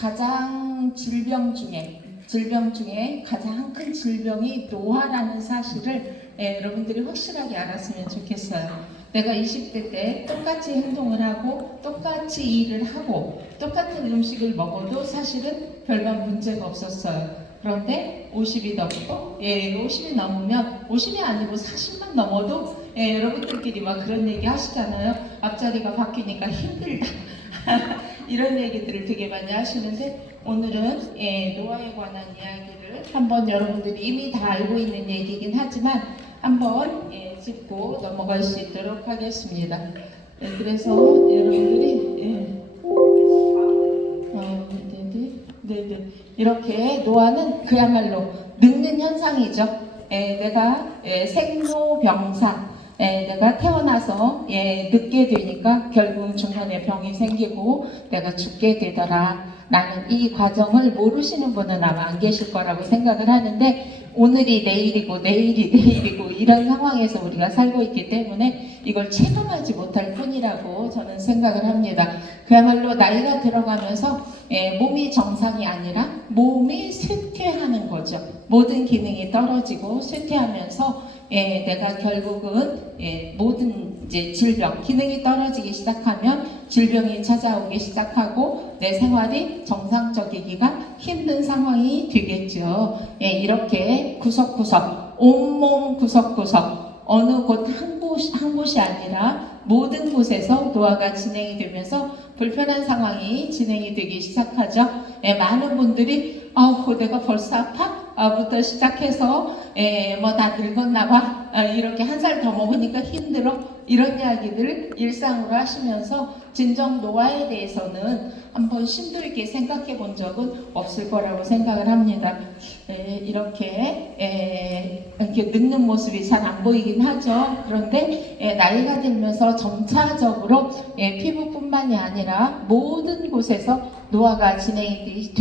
가장 질병 중에 가장 큰 질병이 노화라는 사실을 여러분들이 확실하게 알았으면 좋겠어요. 내가 20대 때 똑같이 행동을 하고 똑같이 일을 하고 똑같은 음식을 먹어도 사실은 별반 문제가 없었어요. 그런데 50이 넘고 50이 넘으면 50이 아니고 40만 넘어도 여러분들끼리 막 그런 얘기 하시잖아요. 앞자리가 바뀌니까 힘들다. 이런 얘기들을 되게 많이 하시는데 오늘은 노화에 관한 이야기를 한번 여러분들이 이미 다 알고 있는 얘기이긴 하지만 한번 짚고 넘어갈 수 있도록 하겠습니다. 그래서 여러분들이 이렇게 노화는 그야말로 늙는 현상이죠. 내가 생로병사 내가 태어나서 늙게 되니까 결국 중간에 병이 생기고 내가 죽게 되더라. 나는 이 과정을 모르시는 분은 아마 안 계실 거라고 생각을 하는데 오늘이 내일이고 내일이 내일이고 이런 상황에서 우리가 살고 있기 때문에 이걸 체감하지 못할 뿐이라고 저는 생각을 합니다. 그야말로 나이가 들어가면서 몸이 정상이 아니라 몸이 쇠퇴하는 거죠. 모든 기능이 떨어지고 쇠퇴하면서 내가 결국은 모든 이제 질병, 기능이 떨어지기 시작하면 질병이 찾아오기 시작하고 내 생활이 정상적이기가 힘든 상황이 되겠죠. 이렇게 구석구석, 온몸 구석구석, 어느 곳 한 곳이 아니라 모든 곳에서 노화가 진행이 되면서 불편한 상황이 진행이 되기 시작하죠. 많은 분들이 내가 벌써 아파? 부터 시작해서 뭐 나 늙었나 봐 이렇게 한 살 더 먹으니까 힘들어 이런 이야기들을 일상으로 하시면서 진정 노화에 대해서는 한번 심도 있게 생각해 본 적은 없을 거라고 생각을 합니다. 이렇게 늙는 모습이 잘 안 보이긴 하죠. 그런데 나이가 들면서 점차적으로 피부뿐만이 아니라 모든 곳에서 노화가 진행이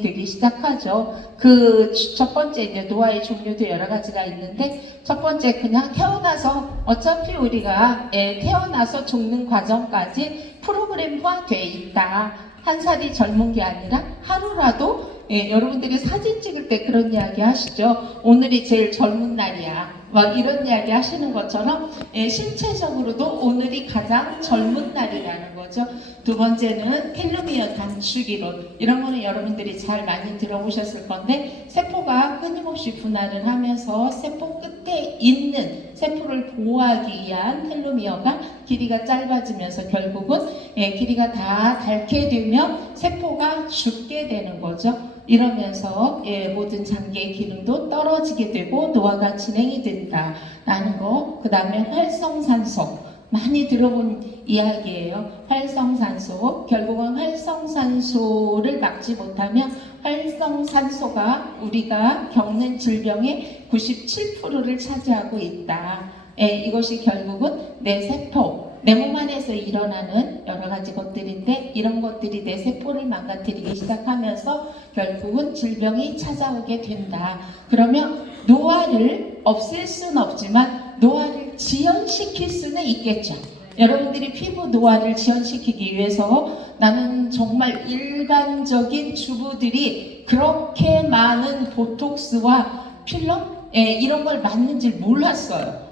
되기 시작하죠. 그 첫 번째 이제 노화의 종류도 여러 가지가 있는데 첫 번째 그냥 태어나서 어차피 우리가 태어나서 죽는 과정까지 프로그램화돼 있다. 한 살이 젊은 게 아니라 하루라도 여러분들이 사진 찍을 때 그런 이야기 하시죠. 오늘이 제일 젊은 날이야. 막 이런 이야기 하시는 것처럼 신체적으로도 오늘이 가장 젊은 날이라는 거죠. 두 번째는 텔로미어 단축이론. 이런 거는 여러분들이 잘 많이 들어보셨을 건데 세포가 끊임없이 분할을 하면서 세포 끝에 있는 세포를 보호하기 위한 텔로미어가 길이가 짧아지면서 결국은 길이가 다 닳게 되면 세포가 죽게 되는 거죠. 이러면서 모든 장기의 기능도 떨어지게 되고 노화가 진행이 된다라는 거. 그 다음에 활성산소. 많이 들어본 이야기예요. 활성산소. 결국은 활성산소를 막지 못하면 활성산소가 우리가 겪는 질병의 97%를 차지하고 있다. 이것이 결국은 내 세포, 내 몸 안에서 일어나는 여러 가지 것들인데 이런 것들이 내 세포를 망가뜨리기 시작하면서 결국은 질병이 찾아오게 된다. 그러면 노화를 없앨 수는 없지만 노화를 지연시킬 수는 있겠죠. 여러분들이 피부 노화를 지연시키기 위해서 나는 정말 일반적인 주부들이 그렇게 많은 보톡스와 필러 이런 걸 맞는 줄 몰랐어요.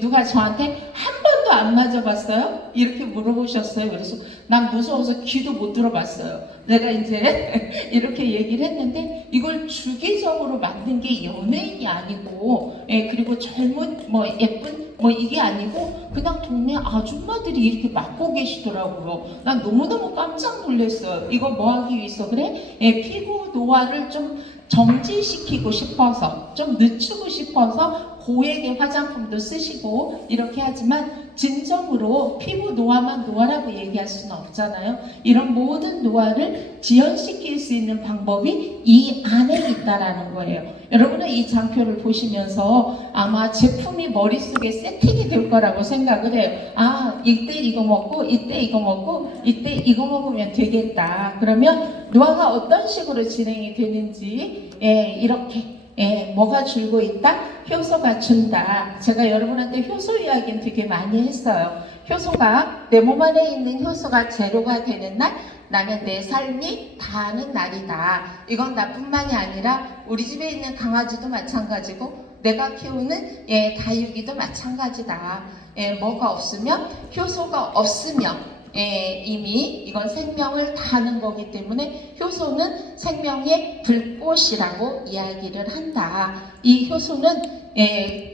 누가 저한테 한 번도 안 맞아봤어요? 이렇게 물어보셨어요. 그래서 난 무서워서 귀도 못 들어봤어요. 내가 이제 이렇게 얘기를 했는데 이걸 주기적으로 만든 게 연예인이 아니고 그리고 젊은 뭐 예쁜 뭐 이게 아니고 그냥 동네 아줌마들이 이렇게 맞고 계시더라고요. 난 너무너무 깜짝 놀랐어요. 이거 뭐 하기 위해서 그래? 피부 노화를 좀 정지시키고 싶어서 좀 늦추고 싶어서 고액의 화장품도 쓰시고 이렇게 하지만 진정으로 피부 노화만 노화라고 얘기할 수는 없잖아요. 이런 모든 노화를 지연시킬 수 있는 방법이 이 안에 있다라는 거예요. 여러분은 이 장표를 보시면서 아마 제품이 머릿속에 세팅이 될 거라고 생각을 해요. 이때 이거 먹고 이때 이거 먹고 이때 이거 먹으면 되겠다. 그러면 노화가 어떤 식으로 진행이 되는지 이렇게 뭐가 줄고 있다? 효소가 준다. 제가 여러분한테 효소 이야기는 되게 많이 했어요. 효소가 내 몸 안에 있는 효소가 제로가 되는 날 나는 내 삶이 다하는 날이다. 이건 나뿐만이 아니라 우리 집에 있는 강아지도 마찬가지고 내가 키우는 다육이도 마찬가지다. 뭐가 없으면 효소가 없으면 이미 이건 생명을 다하는 거기 때문에 효소는 생명의 불꽃이라고 이야기를 한다. 이 효소는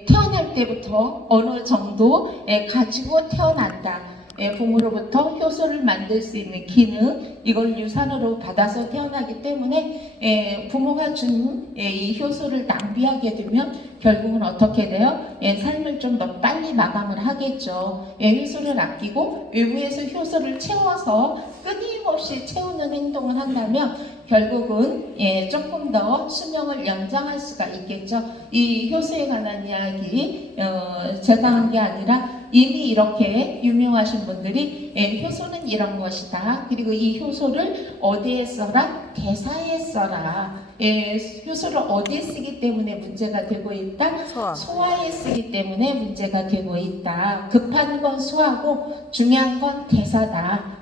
태어날 때부터 어느 정도 가지고 태어난다. 부모로부터 효소를 만들 수 있는 기능, 이걸 유산으로 받아서 태어나기 때문에 부모가 준 이 효소를 낭비하게 되면 결국은 어떻게 돼요? 삶을 좀 더 빨리 마감을 하겠죠. 효소를 아끼고 외부에서 효소를 채워서 끊임없이 채우는 행동을 한다면 결국은 조금 더 수명을 연장할 수가 있겠죠. 이 효소에 관한 이야기 제가 한 게 아니라 이미 이렇게 유명하신 분들이 효소는 이런 것이다. 그리고 이 효소를 어디에 써라? 대사에 써라. 효소를 어디에 쓰기 때문에 문제가 되고 있다? 소화에 쓰기 때문에 문제가 되고 있다. 급한 건 소화고 중요한 건 대사다.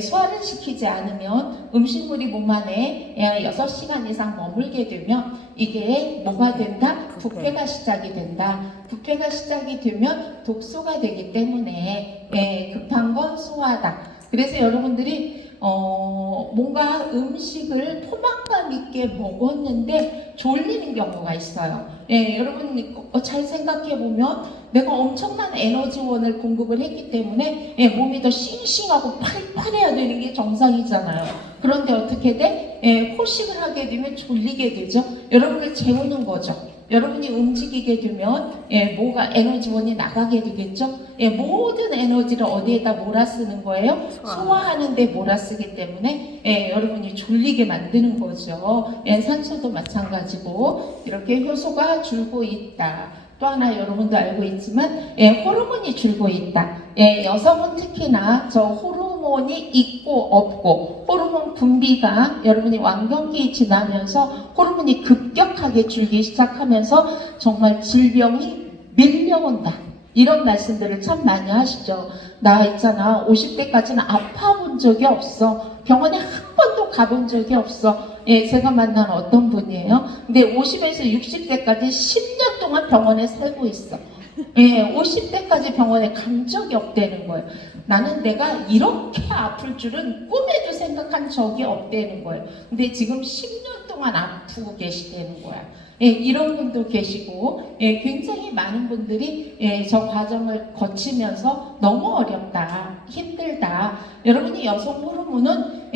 소화를 시키지 않으면 음식물이 몸 안에 6시간 이상 머물게 되면 이게 뭐가 된다? 부패가 시작이 된다. 부패가 시작이 되면 독소가 되기 때문에 급한 건 소화다. 그래서 여러분들이 뭔가 음식을 포만감 있게 먹었는데 졸리는 경우가 있어요. 여러분 잘 생각해 보면 내가 엄청난 에너지원을 공급을 했기 때문에 몸이 더 싱싱하고 팔팔해야 되는 게 정상이잖아요. 그런데 어떻게 돼? 포식을 하게 되면 졸리게 되죠. 여러분을 재우는 거죠. 여러분이 움직이게 되면 뭐가 에너지원이 나가게 되겠죠. 모든 에너지를 어디에다 몰아쓰는 거예요? 소화하는 데 몰아쓰기 때문에 여러분이 졸리게 만드는 거죠. 산소도 마찬가지고 이렇게 효소가 줄고 있다. 또 하나 여러분도 알고 있지만 호르몬이 줄고 있다. 여성은 특히나 저 호르몬이 있고 없고 호르몬 분비가 여러분이 완경기 지나면서 호르몬이 급격하게 줄기 시작하면서 정말 질병이 밀려온다. 이런 말씀들을 참 많이 하시죠. 나 있잖아 50대까지는 아파 본 적이 없어. 병원에 한 번도 가본 적이 없어. 제가 만난 어떤 분이에요. 근데 50에서 60대까지 10년 동안 병원에 살고 있어. 50대까지 병원에 간 적이 없다는 거예요. 나는 내가 이렇게 아플 줄은 꿈에도 생각한 적이 없다는 거예요. 근데 지금 10년 동안 아프고 계시다는 거야. 이런 분도 계시고 굉장히 많은 분들이 저 과정을 거치면서 너무 어렵다, 힘들다. 여러분이 여성 호르몬은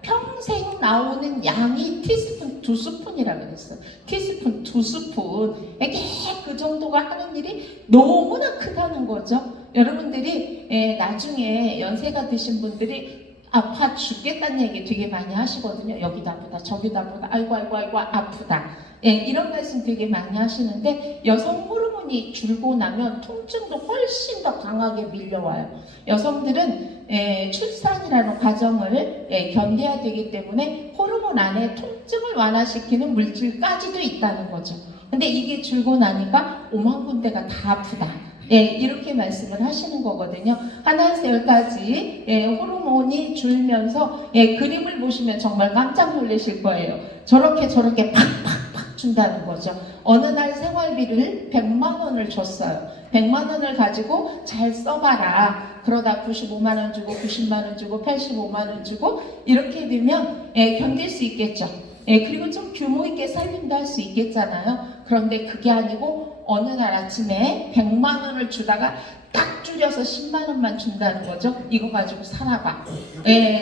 평생 나오는 양이 티스푼 2스푼이라고 그랬어요. 티스푼 2스푼. 이게 그 정도가 하는 일이 너무나 크다는 거죠. 여러분들이 나중에 연세가 드신 분들이 아파 죽겠다는 얘기 되게 많이 하시거든요. 여기도 아프다, 저기도 아프다, 아이고 아프다. 이런 말씀 되게 많이 하시는데 여성 호르몬이 줄고 나면 통증도 훨씬 더 강하게 밀려와요. 여성들은 출산이라는 과정을 견뎌야 되기 때문에 호르몬 안에 통증을 완화시키는 물질까지도 있다는 거죠. 근데 이게 줄고 나니까 5만 군데가 다 아프다. 이렇게 말씀을 하시는 거거든요. 하나에서 열까지 호르몬이 줄면서 그림을 보시면 정말 깜짝 놀라실 거예요. 저렇게 팍팍팍 준다는 거죠. 어느 날 생활비를 100만 원을 줬어요. 100만 원을 가지고 잘 써봐라. 그러다 95만 원 주고 90만 원 주고 85만 원 주고 이렇게 되면 견딜 수 있겠죠. 그리고 좀 규모 있게 살림도 할 수 있겠잖아요. 그런데 그게 아니고 어느 날 아침에 100만 원을 주다가 딱 줄여서 10만 원만 준다는 거죠. 이거 가지고 살아봐.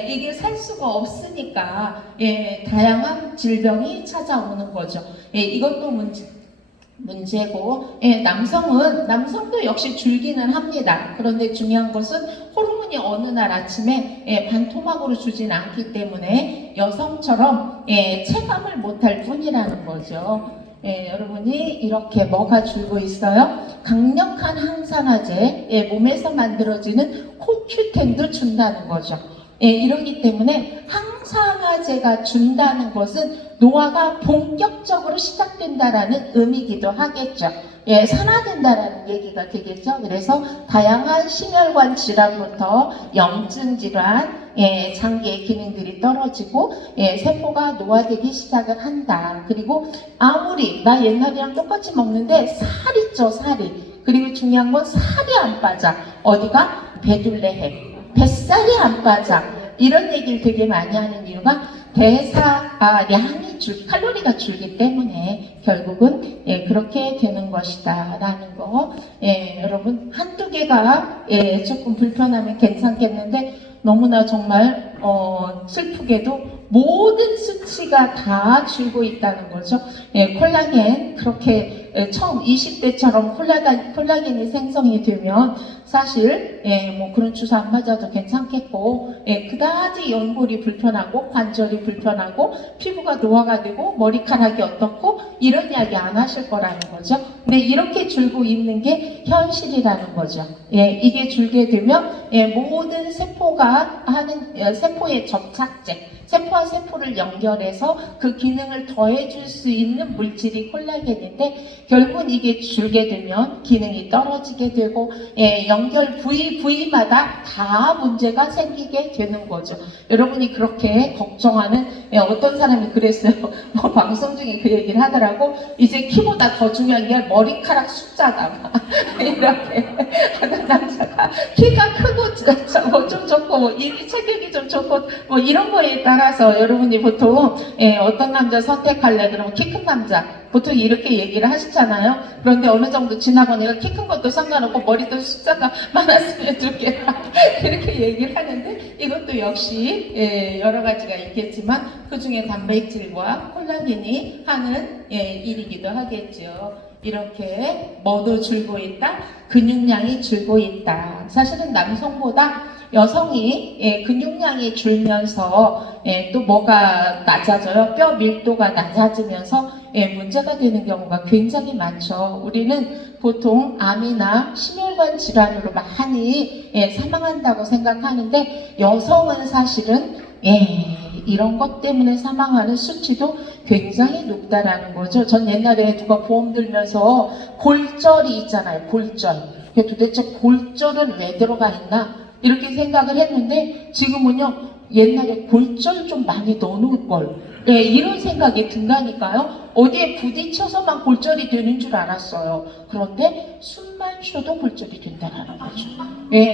이게 살 수가 없으니까 다양한 질병이 찾아오는 거죠. 이것도 문제고 남성도 역시 줄기는 합니다. 그런데 중요한 것은 호르몬이 어느 날 아침에 반토막으로 주진 않기 때문에 여성처럼 체감을 못할 뿐이라는 거죠. 여러분이 이렇게 뭐가 줄고 있어요? 강력한 항산화제, 몸에서 만들어지는 코큐텐도 준다는 거죠. 이러기 때문에 항산화제가 준다는 것은 노화가 본격적으로 시작된다라는 의미이기도 하겠죠. 산화된다라는 얘기가 되겠죠. 그래서 다양한 심혈관 질환부터 염증 질환, 장기의 기능들이 떨어지고 세포가 노화되기 시작을 한다. 그리고 아무리 나 옛날이랑 똑같이 먹는데 살이 쪄, 살이. 그리고 중요한 건 살이 안 빠져. 어디가? 배둘레해. 뱃살이 안 빠져. 이런 얘기를 되게 많이 하는 이유가 칼로리가 줄기 때문에 결국은 그렇게 되는 것이다 라는 거. 여러분 한두 개가 조금 불편하면 괜찮겠는데 너무나 정말 슬프게도 모든 수치가 다 줄고 있다는 거죠. 콜라겐 그렇게 처음 20대처럼 콜라겐이 생성이 되면 사실 뭐 그런 주사 안 맞아도 괜찮겠고 그다지 연골이 불편하고 관절이 불편하고 피부가 노화가 되고 머리카락이 어떻고 이런 이야기 안 하실 거라는 거죠. 근데 이렇게 줄고 있는 게 현실이라는 거죠. 이게 줄게 되면 모든 세포가 하는 세포의 접착제, 세포와 세포를 연결해서 그 기능을 더해줄 수 있는 물질이 콜라겐인데 결국은 이게 줄게 되면 기능이 떨어지게 되고 연결 부위마다 다 문제가 생기게 되는 거죠. 여러분이 그렇게 걱정하는 어떤 사람이 그랬어요. 뭐 방송 중에 그 얘기를 하더라고. 이제 키보다 더 중요한 게 머리카락 숫자다. 이렇게 어떤 남자가 키가 크고 뭐 좀 좋고 뭐 입이 체격이 좀 좋고 뭐 이런 거에 따라서 여러분이 보통 어떤 남자 선택할래 그러면 키 큰 남자 보통 이렇게 얘기를 하시잖아요. 그런데 어느 정도 지나고 내가 키 큰 것도 상관없고 머리도 숫자가 많았으면 좋겠다 이렇게 얘기를 하는데 이것도 역시 여러 가지가 있겠지만 그 중에 단백질과 콜라겐이 하는 일이기도 하겠죠. 이렇게 뭐도 줄고 있다, 근육량이 줄고 있다. 사실은 남성보다 여성이 근육량이 줄면서 또 뭐가 낮아져요? 뼈 밀도가 낮아지면서 문제가 되는 경우가 굉장히 많죠. 우리는 보통 암이나 심혈관 질환으로 많이 사망한다고 생각하는데 여성은 사실은 이런 것 때문에 사망하는 수치도 굉장히 높다라는 거죠. 전 옛날에 누가 보험 들면서 골절이 있잖아요. 골절. 도대체 골절은 왜 들어가 있나? 이렇게 생각을 했는데 지금은요. 옛날에 골절 좀 많이 넣어놓을 걸. 이런 생각이 든다니까요. 어디에 부딪혀서만 골절이 되는 줄 알았어요. 그런데 숨만 쉬어도 골절이 된다는 거죠.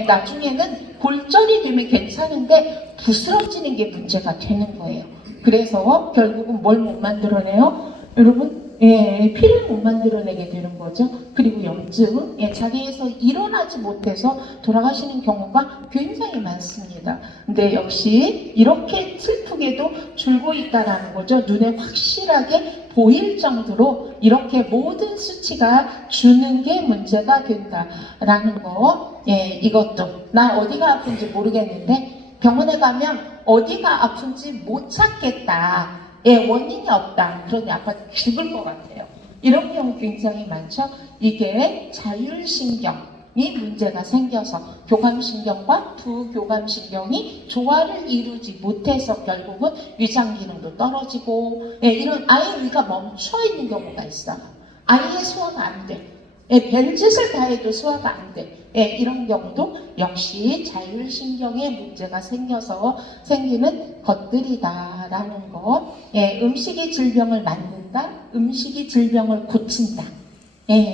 나중에는 골절이 되면 괜찮은데 부스러지는 게 문제가 되는 거예요. 그래서 결국은 뭘 못 만들어내요? 여러분, 피를 못 만들어내게 되는 거죠. 그리고 염증, 자리에서 일어나지 못해서 돌아가시는 경우가 굉장히 많습니다. 근데 역시 이렇게 슬프게도 줄고 있다는 거죠. 눈에 확실하게 보일 정도로 이렇게 모든 수치가 주는 게 문제가 된다라는 거. 이것도 나 어디가 아픈지 모르겠는데 병원에 가면 어디가 아픈지 못 찾겠다. 원인이 없다. 그러니 아빠 죽을 것 같아요. 이런 경우 굉장히 많죠. 이게 자율신경이 문제가 생겨서 교감신경과 부교감신경이 조화를 이루지 못해서 결국은 위장기능도 떨어지고 이런 아예 위가 멈춰있는 경우가 있어요. 아예 소화가 안 돼. 별짓을 다 해도 소화가 안 돼. 이런 경우도 역시 자율신경에 문제가 생겨서 생기는 것들이다라는 거. 음식이 질병을 만든다. 음식이 질병을 고친다.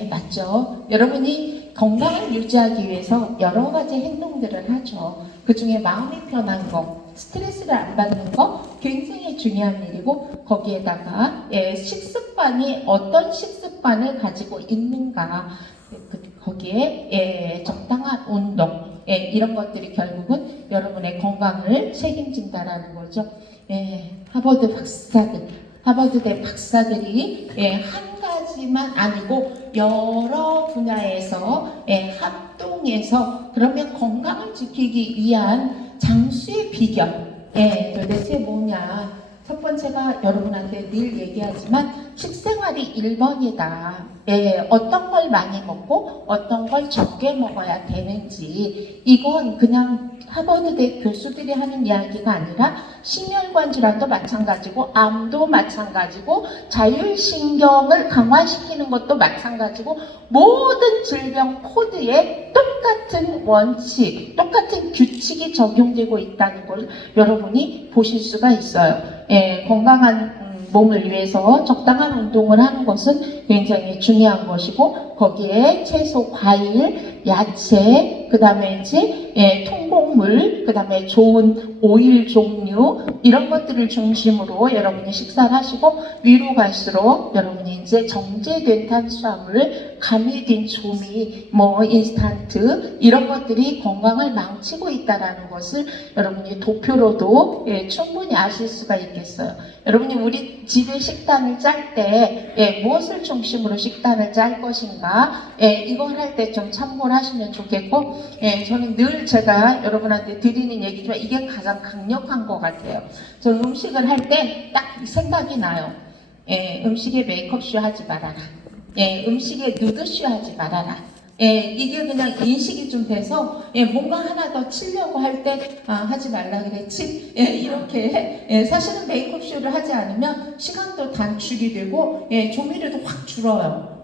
맞죠. 여러분이 건강을 유지하기 위해서 여러 가지 행동들을 하죠. 그 중에 마음이 편한 거, 스트레스를 안 받는 거 굉장히 중요한 일이고 거기에다가 식습관이 어떤 식습관을 가지고 있는가 거기에 적당한 운동 이런 것들이 결국은 여러분의 건강을 책임진다라는 거죠. 하버드대 박사들이 한 가지만 아니고 여러 분야에서 합동해서 그러면 건강을 지키기 위한 장수의 비결 도대체 뭐냐? 첫 번째가 여러분한테 늘 얘기하지만 식생활이 1번이다. 예, 어떤 걸 많이 먹고 어떤 걸 적게 먹어야 되는지, 이건 그냥 하버드대 교수들이 하는 이야기가 아니라 심혈관 질환도 마찬가지고 암도 마찬가지고 자율신경을 강화시키는 것도 마찬가지고 모든 질병 코드에 똑같은 원칙, 똑같은 규칙이 적용되고 있다는 걸 여러분이 보실 수가 있어요. 예, 건강한 몸을 위해서 적당한 운동을 하는 것은 굉장히 중요한 것이고, 거기에 채소, 과일, 야채, 그 다음에 이제 통곡물, 그 다음에 좋은 오일 종류, 이런 것들을 중심으로 여러분이 식사를 하시고, 위로 갈수록 여러분이 이제 정제된 탄수화물, 가미된 조미, 뭐 인스턴트, 이런 것들이 건강을 망치고 있다는 것을 여러분이 도표로도 충분히 아실 수가 있겠어요. 여러분이 우리 집의 식단을 짤 때 무엇을 중심으로 식단을 짤 것인가, 이걸 할 때 좀 참고를 하시면 좋겠고, 저는 늘 제가 여러분한테 드리는 얘기지만 이게 가장 강력한 것 같아요. 저는 음식을 할 때 딱 생각이 나요. 음식에 메이크업쇼 하지 말아라. 음식에 누드쇼 하지 말아라. 이게 그냥 인식이 좀 돼서 뭔가 하나 더 치려고 할 때 하지 말라 그랬지? 이렇게 사실은 메이크업 쇼를 하지 않으면 시간도 단축이 되고 조미료도 확 줄어요.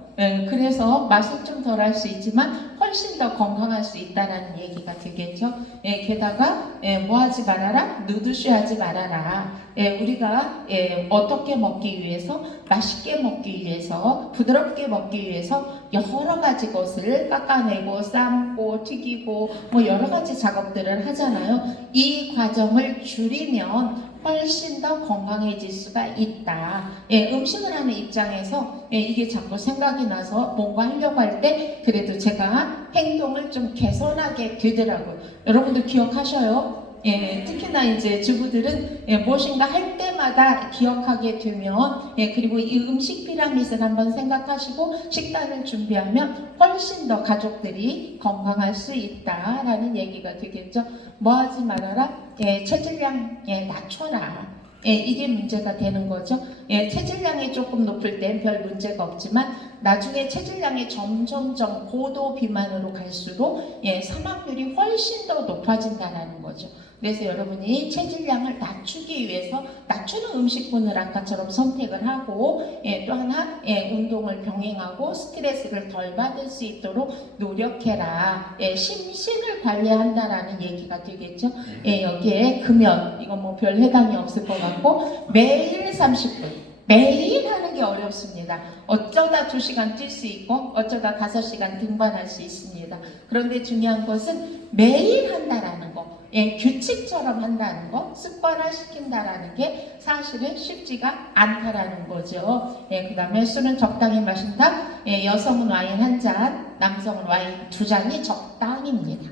그래서 맛은 좀 덜 할 수 있지만 훨씬 더 건강할 수 있다는 얘기가 되겠죠. 게다가 뭐 하지 말아라? 누드쇼 하지 말아라. 우리가 어떻게 먹기 위해서, 맛있게 먹기 위해서, 부드럽게 먹기 위해서 여러 가지 것을 깎아내고 삶고 튀기고 뭐 여러 가지 작업들을 하잖아요. 이 과정을 줄이면 훨씬 더 건강해질 수가 있다. 음식을 하는 입장에서 이게 자꾸 생각이 나서 뭔가 하려고 할 때 그래도 제가 행동을 좀 개선하게 되더라고요. 여러분도 기억하셔요? 특히나 이제 주부들은 무엇인가 할 때마다 기억하게 되면, 그리고 이 음식 피라밋을 한번 생각하시고 식단을 준비하면 훨씬 더 가족들이 건강할 수 있다라는 얘기가 되겠죠. 뭐 하지 말아라? 체질량 낮춰라. 이게 문제가 되는 거죠. 체질량이 조금 높을 땐 별 문제가 없지만 나중에 체질량이 점점점 고도 비만으로 갈수록 사망률이 훨씬 더 높아진다는 거죠. 그래서 여러분이 체질량을 낮추기 위해서 낮추는 음식군을 아까처럼 선택을 하고 또 하나 운동을 병행하고 스트레스를 덜 받을 수 있도록 노력해라. 심신을 관리한다라는 얘기가 되겠죠. 여기에 금연, 이건 뭐 별 해당이 없을 것 같고, 매일 30분 매일 하는 게 어렵습니다. 어쩌다 2시간 뛸 수 있고 어쩌다 5시간 등반할 수 있습니다. 그런데 중요한 것은 매일 한다라는 거, 규칙처럼 한다는 거, 습관화 시킨다라는 게 사실은 쉽지가 않다라는 거죠. 그 다음에 술은 적당히 마신다. 여성은 와인 1잔, 남성은 와인 2잔이 적당입니다.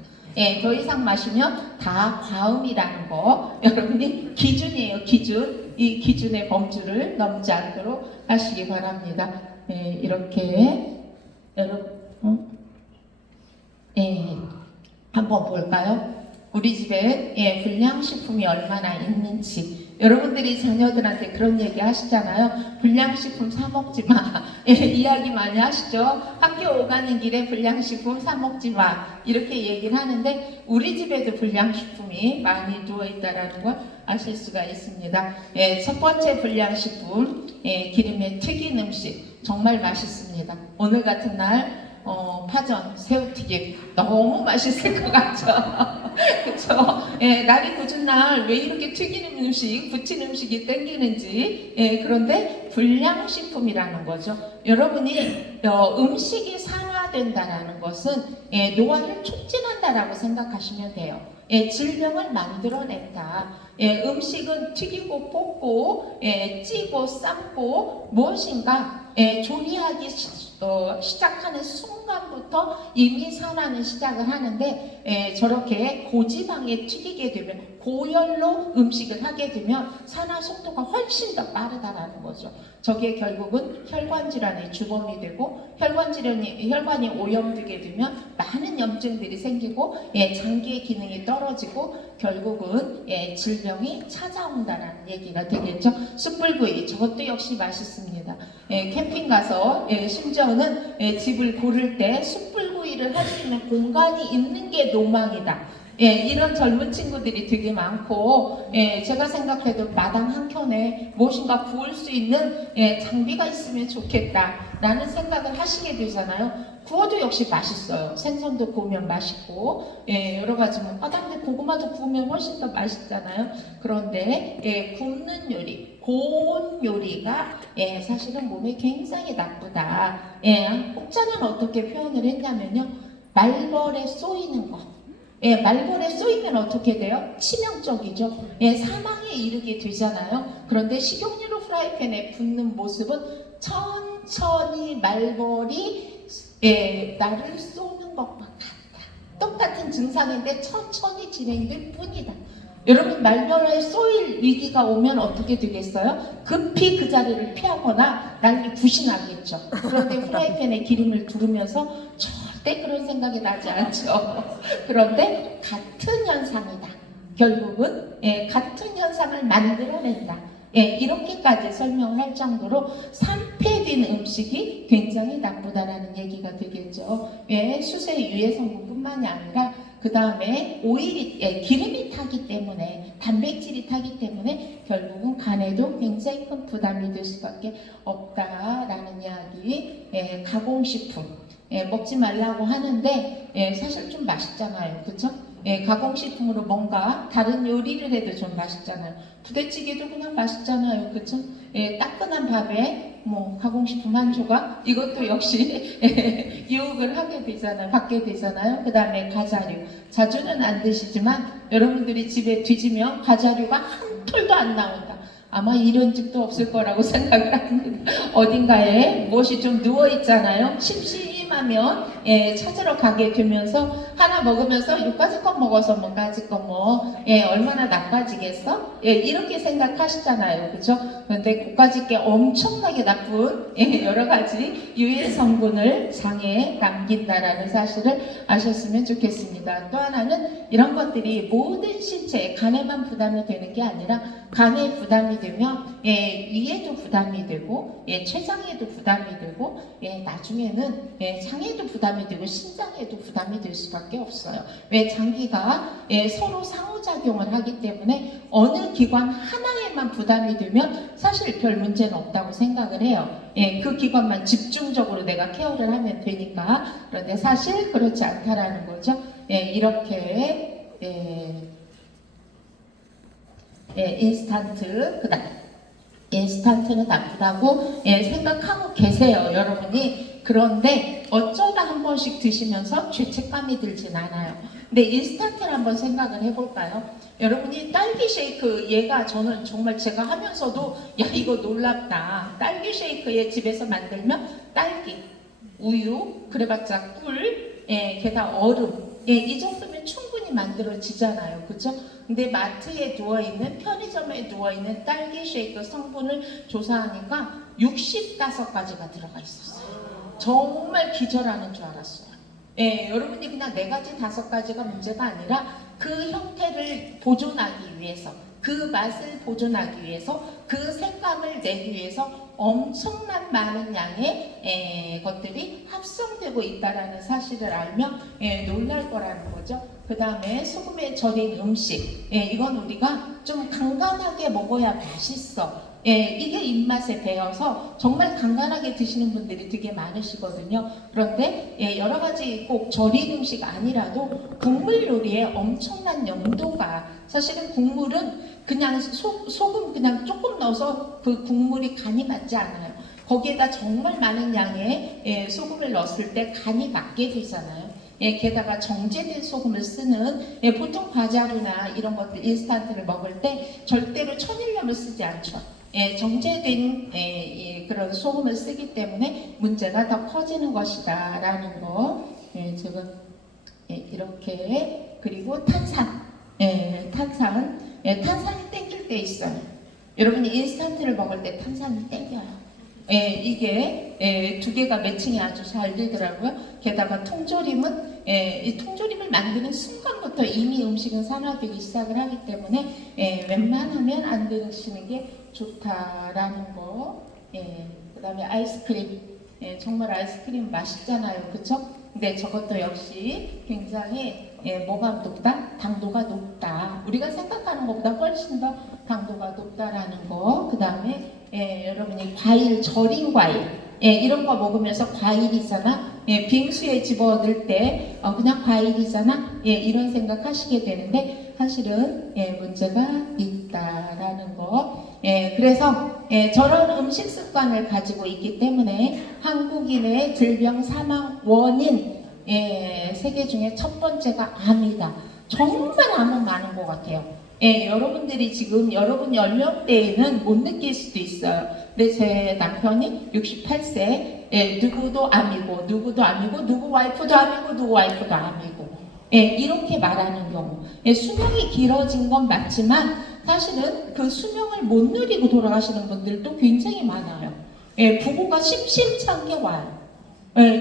더 이상 마시면 다 과음이라는 거, 여러분이 기준이에요. 기준. 이 기준의 범주를 넘지 않도록 하시기 바랍니다. 이렇게 여러분 한번 볼까요? 우리 집에 불량식품이 얼마나 있는지. 여러분들이 자녀들한테 그런 얘기 하시잖아요. 불량식품 사 먹지 마. 이야기 많이 하시죠. 학교 오가는 길에 불량식품 사 먹지 마. 이렇게 얘기를 하는데 우리 집에도 불량식품이 많이 누워있다는 걸 아실 수가 있습니다. 첫 번째 불량식품, 기름에 튀긴 음식. 정말 맛있습니다. 오늘 같은 날 파전, 새우튀김 너무 맛있을 것 같죠? 그쵸? 날이 굳은 날 왜 이렇게 튀기는 음식, 부친 음식이 땡기는지. 그런데 불량식품이라는 거죠. 여러분이 음식이 산화된다는 것은 노화를 촉진한다라고 생각하시면 돼요. 질병을 만들어낸다. 음식은 튀기고 볶고 찌고 삶고 무엇인가 조리하기 시작하는 순간부터 이미 산화는 시작을 하는데 저렇게 고지방에 튀기게 되면 고열로 음식을 하게 되면 산화 속도가 훨씬 더 빠르다라는 거죠. 저게 결국은 혈관 질환의 주범이 되고 혈관이 오염되게 되면 많은 염증들이 생기고 장기의 기능이 떨어지고 결국은 질병이 찾아온다라는 얘기가 되겠죠. 숯불구이 저것도 역시 맛있습니다. 캠핑 가서 심지어는 집을 고를 때 숯불구이를 할 수 있는 공간이 있는 게 로망이다. 이런 젊은 친구들이 되게 많고 제가 생각해도 마당 한켠에 무엇인가 구울 수 있는 장비가 있으면 좋겠다 라는 생각을 하시게 되잖아요. 구워도 역시 맛있어요. 생선도 구우면 맛있고 여러 가지 근데 고구마도 구우면 훨씬 더 맛있잖아요. 그런데 굽는 요리, 고온 요리가 사실은 몸에 굉장히 나쁘다. 혹자는 어떻게 표현을 했냐면요, 말벌에 쏘이는 것. 말벌에 쏘이면 어떻게 돼요? 치명적이죠. 사망에 이르게 되잖아요. 그런데 식용유로 프라이팬에 붓는 모습은 천천히 말벌이 나를 쏘는 것과 같다. 똑같은 증상인데 천천히 진행될 뿐이다. 여러분, 말벌에 쏘일 위기가 오면 어떻게 되겠어요? 급히 그 자리를 피하거나 난리 굿이 나겠죠. 그런데 프라이팬에 기름을 두르면서 절대 그런 생각이 나지 않죠. 그런데 같은 현상이다. 결국은 같은 현상을 만들어낸다. 이렇게까지 설명할 정도로 산패된 음식이 굉장히 나쁘다라는 얘기가 되겠죠. 수세 유해 성분뿐만이 아니라 그 다음에 오일이 기름이 타기 때문에, 단백질이 타기 때문에 결국은 간에도 굉장히 큰 부담이 될 수밖에 없다라는 이야기. 가공식품 먹지 말라고 하는데 사실 좀 맛있잖아요, 그렇죠? 가공식품으로 뭔가 다른 요리를 해도 좀 맛있잖아요. 부대찌개도 그냥 맛있잖아요, 그렇죠? 따끈한 밥에 뭐 가공식품 한 조각, 이것도 역시 유혹을 하게 되잖아요, 받게 되잖아요. 그 다음에 과자류, 자주는 안 드시지만 여러분들이 집에 뒤지면 과자류가 한 톨도 안 나온다. 아마 이런 집도 없을 거라고 생각을 합니다. 어딘가에 무엇이 좀 누워 있잖아요. 심심하면 찾으러 가게 되면서 하나 먹으면서 요까지 거 먹어서 뭐까지 거 얼마나 나빠지겠어? 이렇게 생각하시잖아요, 그죠? 그런데 그까지 게 엄청나게 나쁜 여러 가지 유해 성분을 장에 남긴다라는 사실을 아셨으면 좋겠습니다. 또 하나는 이런 것들이 모든 신체에, 간에만 부담이 되는 게 아니라 간에 부담이 되면 위에도 부담이 되고 췌장에도 부담이 되고 나중에는 장에도 부담이 되고 신장에도 부담이 될 수밖에 없어요. 왜? 장기가 서로 상호작용을 하기 때문에 어느 기관 하나에만 부담이 되면 사실 별 문제는 없다고 생각을 해요. 그 기관만 집중적으로 내가 케어를 하면 되니까. 그런데 사실 그렇지 않다라는 거죠. 이렇게 인스턴트, 그 다음 인스턴트는 나쁘다고 생각하고 계세요, 여러분이. 그런데 어쩌다 한 번씩 드시면서 죄책감이 들진 않아요. 근데 인스턴트를 한번 생각을 해볼까요? 여러분이 딸기 쉐이크, 얘가 저는 정말 제가 하면서도 야, 이거 놀랍다. 딸기 쉐이크에 집에서 만들면 딸기, 우유, 그래봤자 꿀, 게다가 얼음, 이 정도면 충분히 만들어지잖아요, 그죠? 근데 마트에 누워있는, 편의점에 누워있는 딸기 쉐이크 성분을 조사하니까 65가지가 들어가 있었어요. 정말 기절하는 줄 알았어요. 여러분이 그냥 4가지, 5가지가 문제가 아니라 그 형태를 보존하기 위해서, 그 맛을 보존하기 위해서, 그 색감을 내기 위해서 엄청난 많은 양의 것들이 합성되고 있다는 사실을 알면 놀랄 거라는 거죠. 그 다음에 소금에 절인 음식, 이건 우리가 좀 간간하게 먹어야 맛있어. 이게 입맛에 배어서 정말 간간하게 드시는 분들이 되게 많으시거든요. 그런데 여러 가지 꼭 절인 음식 아니라도 국물 요리에 엄청난 염도가, 사실은 국물은 그냥 소금 그냥 조금 넣어서 그 국물이 간이 맞지 않아요. 거기에다 정말 많은 양의 소금을 넣었을 때 간이 맞게 되잖아요. 게다가 정제된 소금을 쓰는 보통 과자류나 이런 것들 인스턴트를 먹을 때 절대로 천일염을 쓰지 않죠. 정제된 그런 소금을 쓰기 때문에 문제가 더 커지는 것이다라는 거. 제가 이렇게. 그리고 탄산, 탄산이 땡길 때 있어요. 여러분이 인스턴트를 먹을 때 탄산이 땡겨요. 이게 두 개가 매칭이 아주 잘 되더라고요. 게다가 통조림은 이 통조림을 만드는 순간부터 이미 음식은 산화되기 시작을 하기 때문에 웬만하면 안 드시는 게 좋다라는 거. 그 다음에 아이스크림. 정말 아이스크림 맛있잖아요. 그쵸? 근데 저것도 역시 굉장히 뭐가 높다? 당도가 높다. 우리가 생각하는 것보다 훨씬 더 당도가 높다라는 거. 그 다음에 여러분이 과일, 절인 과일 이런 거 먹으면서 과일이잖아. 빙수에 집어넣을 때 그냥 과일이잖아. 이런 생각 하시게 되는데 사실은 문제가 있다라는 거. 그래서 저런 음식 습관을 가지고 있기 때문에 한국인의 질병 사망 원인 세계 중에 첫 번째가 암이다. 정말 암은 많은 것 같아요. 여러분들이 지금 여러분 연령대에는 못 느낄 수도 있어요. 근데 제 남편이 68세, 누구도 암이고, 누구 와이프도 암이고, 누구 와이프도 암이고, 이렇게 말하는 경우. 수명이 길어진 건 맞지만 사실은 그 수명을 못 누리고 돌아가시는 분들도 굉장히 많아요. 부고가 심심찮게 와요.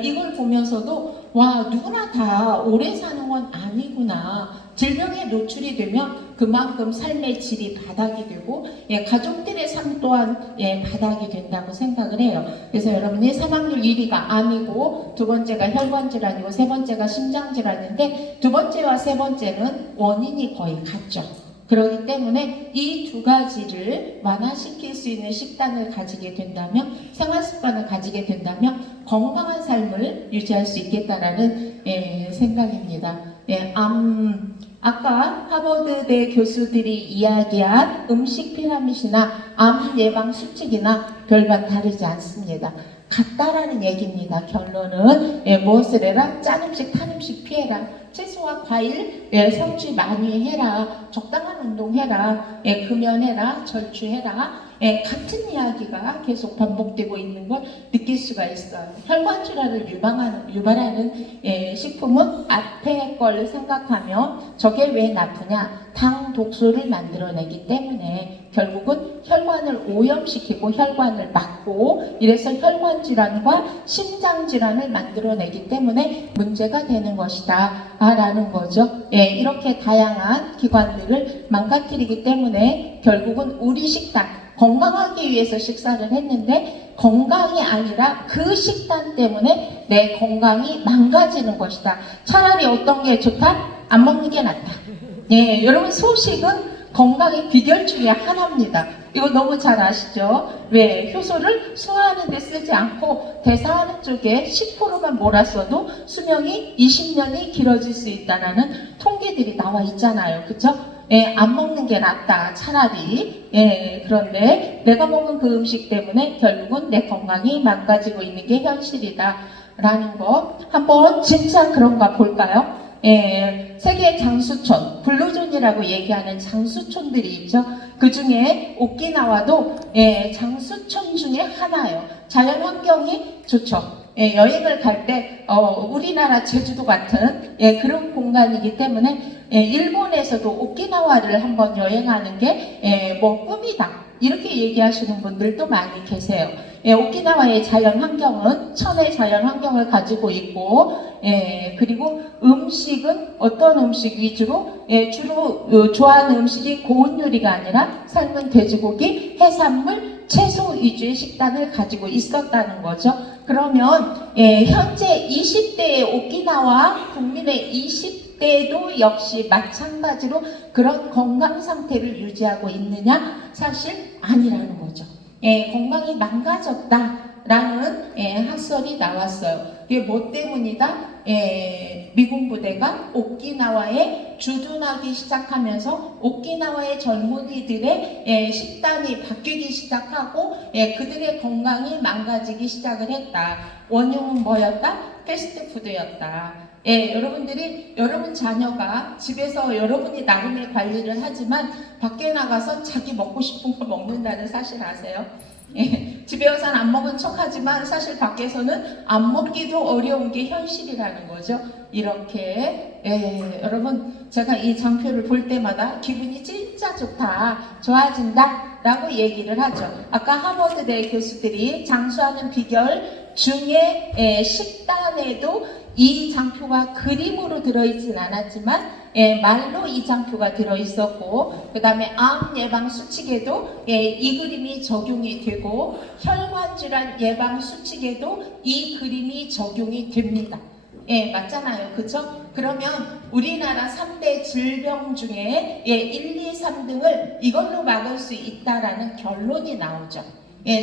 이걸 보면서도 와, 누구나 다 오래 사는 건 아니구나. 질병에 노출이 되면 그만큼 삶의 질이 바닥이 되고 가족들의 삶 또한 바닥이 된다고 생각을 해요. 그래서 여러분이 사망률 1위가 암이고, 두 번째가 혈관질환이고, 세 번째가 심장질환인데 두 번째와 세 번째는 원인이 거의 같죠. 그렇기 때문에 이 두 가지를 완화시킬 수 있는 식단을 가지게 된다면, 생활습관을 가지게 된다면 건강한 삶을 유지할 수 있겠다라는 생각입니다. 아까 하버드대 교수들이 이야기한 음식 피라밋이나 암 예방 수칙이나 별반 다르지 않습니다. 같다라는 얘기입니다. 결론은 무엇을 해라? 짠 음식, 탄 음식 피해라. 채소와 과일 섭취 많이 해라. 적당한 운동해라. 금연해라. 절주해라. 같은 이야기가 계속 반복되고 있는 걸 느낄 수가 있어요. 혈관질환을 유발하는 식품은 앞에 걸 생각하면 저게 왜 나쁘냐? 당 독소를 만들어내기 때문에 결국은 혈관을 오염시키고 혈관을 막고, 이래서 혈관질환과 심장질환을 만들어내기 때문에 문제가 되는 것이다 라는 거죠. 이렇게 다양한 기관들을 망가뜨리기 때문에 결국은 우리 식단, 건강하기 위해서 식사를 했는데 건강이 아니라 그 식단 때문에 내 건강이 망가지는 것이다. 차라리 어떤 게 좋다? 안 먹는 게 낫다. 여러분, 소식은 건강의 비결 중에 하나입니다. 이거 너무 잘 아시죠? 왜? 효소를 소화하는 데 쓰지 않고 대사하는 쪽에 10%만 몰았어도 수명이 20년이 길어질 수 있다는 통계들이 나와 있잖아요. 그쵸? 안 먹는 게 낫다, 차라리. 그런데 내가 먹은 그 음식 때문에 결국은 내 건강이 망가지고 있는 게 현실이다 라는 거 한번 진짜 그런가 볼까요? 세계 장수촌, 블루존이라고 얘기하는 장수촌들이 있죠. 그 중에 오키나와도 장수촌 중에 하나예요. 자연 환경이 좋죠. 여행을 갈 때 우리나라 제주도 같은 그런 공간이기 때문에 일본에서도 오키나와를 한번 여행하는 게 꿈이다, 이렇게 얘기하시는 분들도 많이 계세요. 오키나와의 자연 환경은 천의 자연 환경을 가지고 있고, 그리고 음식은 어떤 음식 위주로? 주로 좋아하는 음식이 고운 요리가 아니라 삶은 돼지고기, 해산물, 채소 위주의 식단을 가지고 있었다는 거죠. 그러면 현재 20대의 오키나와 국민의 20대도 역시 마찬가지로 그런 건강 상태를 유지하고 있느냐? 사실 아니라는 거죠. 건강이 망가졌다라는 학설이 나왔어요. 이게 뭐 때문이다? 미군 부대가 오키나와에 주둔하기 시작하면서 오키나와의 젊은이들의 식단이 바뀌기 시작하고 그들의 건강이 망가지기 시작을 했다. 원흉은 뭐였다? 패스트푸드였다. 여러분들이 여러분 자녀가 집에서 여러분이 나름의 관리를 하지만 밖에 나가서 자기 먹고 싶은 거 먹는다는 사실 아세요? 집에 와서는 안 먹은 척하지만 사실 밖에서는 안 먹기도 어려운 게 현실이라는 거죠. 이렇게 여러분 제가 이 장표를 볼 때마다 기분이 진짜 좋다, 좋아진다 라고 얘기를 하죠. 아까 하버드대 교수들이 장수하는 비결 중에 식단에도 이 장표가 그림으로 들어있진 않았지만 말로 이 장표가 들어있었고, 그 다음에 암 예방 수칙에도 이 그림이 적용이 되고, 혈관 질환 예방 수칙에도 이 그림이 적용이 됩니다. 맞잖아요. 그쵸? 그러면 우리나라 3대 질병 중에 1, 2, 3등을 이걸로 막을 수 있다라는 결론이 나오죠.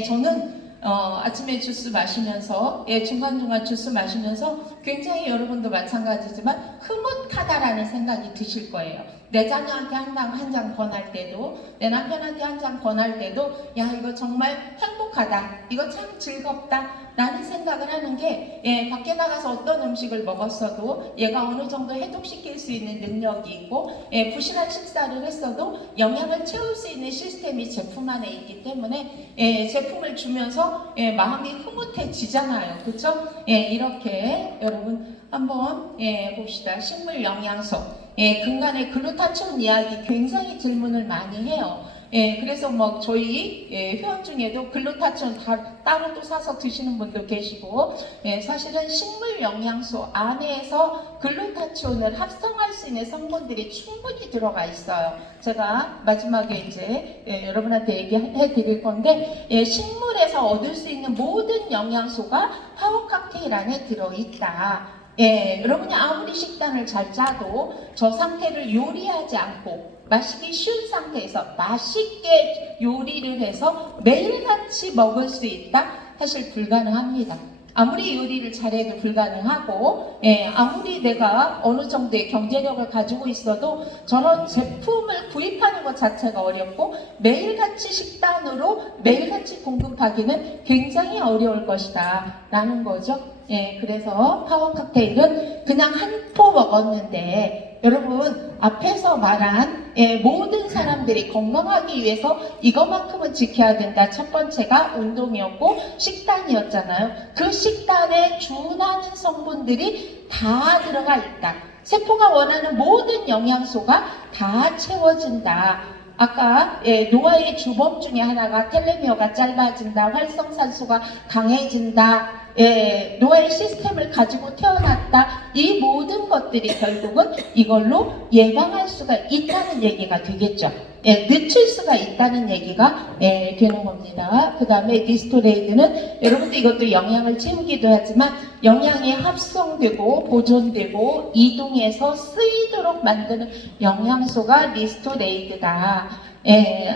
저는 아침에 주스 마시면서 중간중간 주스 마시면서 굉장히 여러분도 마찬가지지만 흐뭇하다라는 생각이 드실 거예요. 내 자녀한테 한 장 권할 때도, 내 남편한테 한 장 권할 때도, 야 이거 정말 행복하다, 이거 참 즐겁다 라는 생각을 하는 게 밖에 나가서 어떤 음식을 먹었어도 얘가 어느 정도 해독시킬 수 있는 능력이 있고 부실한 식사를 했어도 영양을 채울 수 있는 시스템이 제품 안에 있기 때문에 제품을 주면서 마음이 흐뭇해지잖아요. 그렇죠? 이렇게 여러분 한번 봅시다. 식물 영양소. 근간의 글루타치온 이야기 굉장히 질문을 많이 해요. 그래서 뭐 저희 회원 중에도 글루타치온 따로 또 사서 드시는 분도 계시고, 사실은 식물 영양소 안에서 글루타치온을 합성할 수 있는 성분들이 충분히 들어가 있어요. 제가 마지막에 이제 여러분한테 얘기해 드릴 건데, 식물에서 얻을 수 있는 모든 영양소가 파워 칵테일 안에 들어있다. 여러분이 아무리 식단을 잘 짜도 저 상태를 요리하지 않고 마시기 쉬운 상태에서 맛있게 요리를 해서 매일같이 먹을 수 있다? 사실 불가능합니다. 아무리 요리를 잘해도 불가능하고, 아무리 내가 어느 정도의 경제력을 가지고 있어도 저런 제품을 구입하는 것 자체가 어렵고 매일같이 식단으로 매일같이 공급하기는 굉장히 어려울 것이다 라는 거죠. 그래서 파워 칵테일은 그냥 한 포 먹었는데, 여러분 앞에서 말한 모든 사람들이 건강하기 위해서 이것만큼은 지켜야 된다. 첫 번째가 운동이었고 식단이었잖아요. 그 식단에 준하는 성분들이 다 들어가 있다. 세포가 원하는 모든 영양소가 다 채워진다. 아까 노화의 주범 중에 하나가 텔레미어가 짧아진다, 활성산소가 강해진다, 노화의 시스템을 가지고 태어났다. 이 모든 것들이 결국은 이걸로 예방할 수가 있다는 얘기가 되겠죠. 늦출 수가 있다는 얘기가 되는 겁니다. 그 다음에 리스토레이드는 여러분들 이것도 영양을 채우기도 하지만 영양이 합성되고 보존되고 이동해서 쓰이도록 만드는 영양소가 리스토레이드다.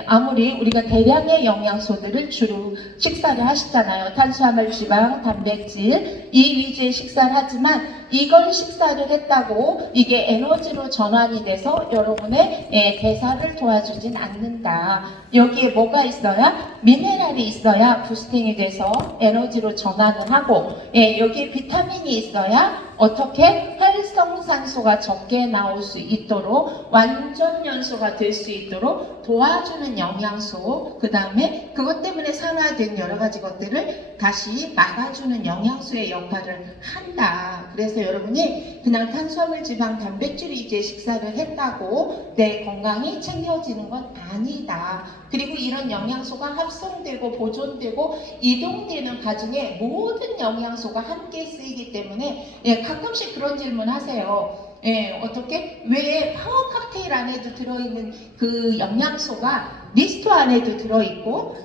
아무리 우리가 대량의 영양소들을 주로 식사를 하시잖아요. 탄수화물, 지방, 단백질 이 위주의 식사를 하지만 이걸 식사를 했다고 이게 에너지로 전환이 돼서 여러분의 대사를 도와주진 않는다. 여기에 뭐가 있어야? 미네랄이 있어야 부스팅이 돼서 에너지로 전환을 하고, 여기에 비타민이 있어야 어떻게 활성산소가 적게 나올 수 있도록 완전 연소가 될 수 있도록 도와주는 영양소, 그 다음에 그것 때문에 산화된 여러 가지 것들을 다시 막아주는 영양소의 역할을 한다. 그래서 여러분이 그냥 탄수화물, 지방, 단백질 위주의 식사를 했다고 내 건강이 챙겨지는 건 아니다. 그리고 이런 영양소가 합성되고 보존되고 이동되는 과정에 모든 영양소가 함께 쓰이기 때문에 가끔씩 그런 질문 하세요. 어떻게? 왜 파워 칵테일 안에도 들어있는 그 영양소가 리스토 안에도 들어있고,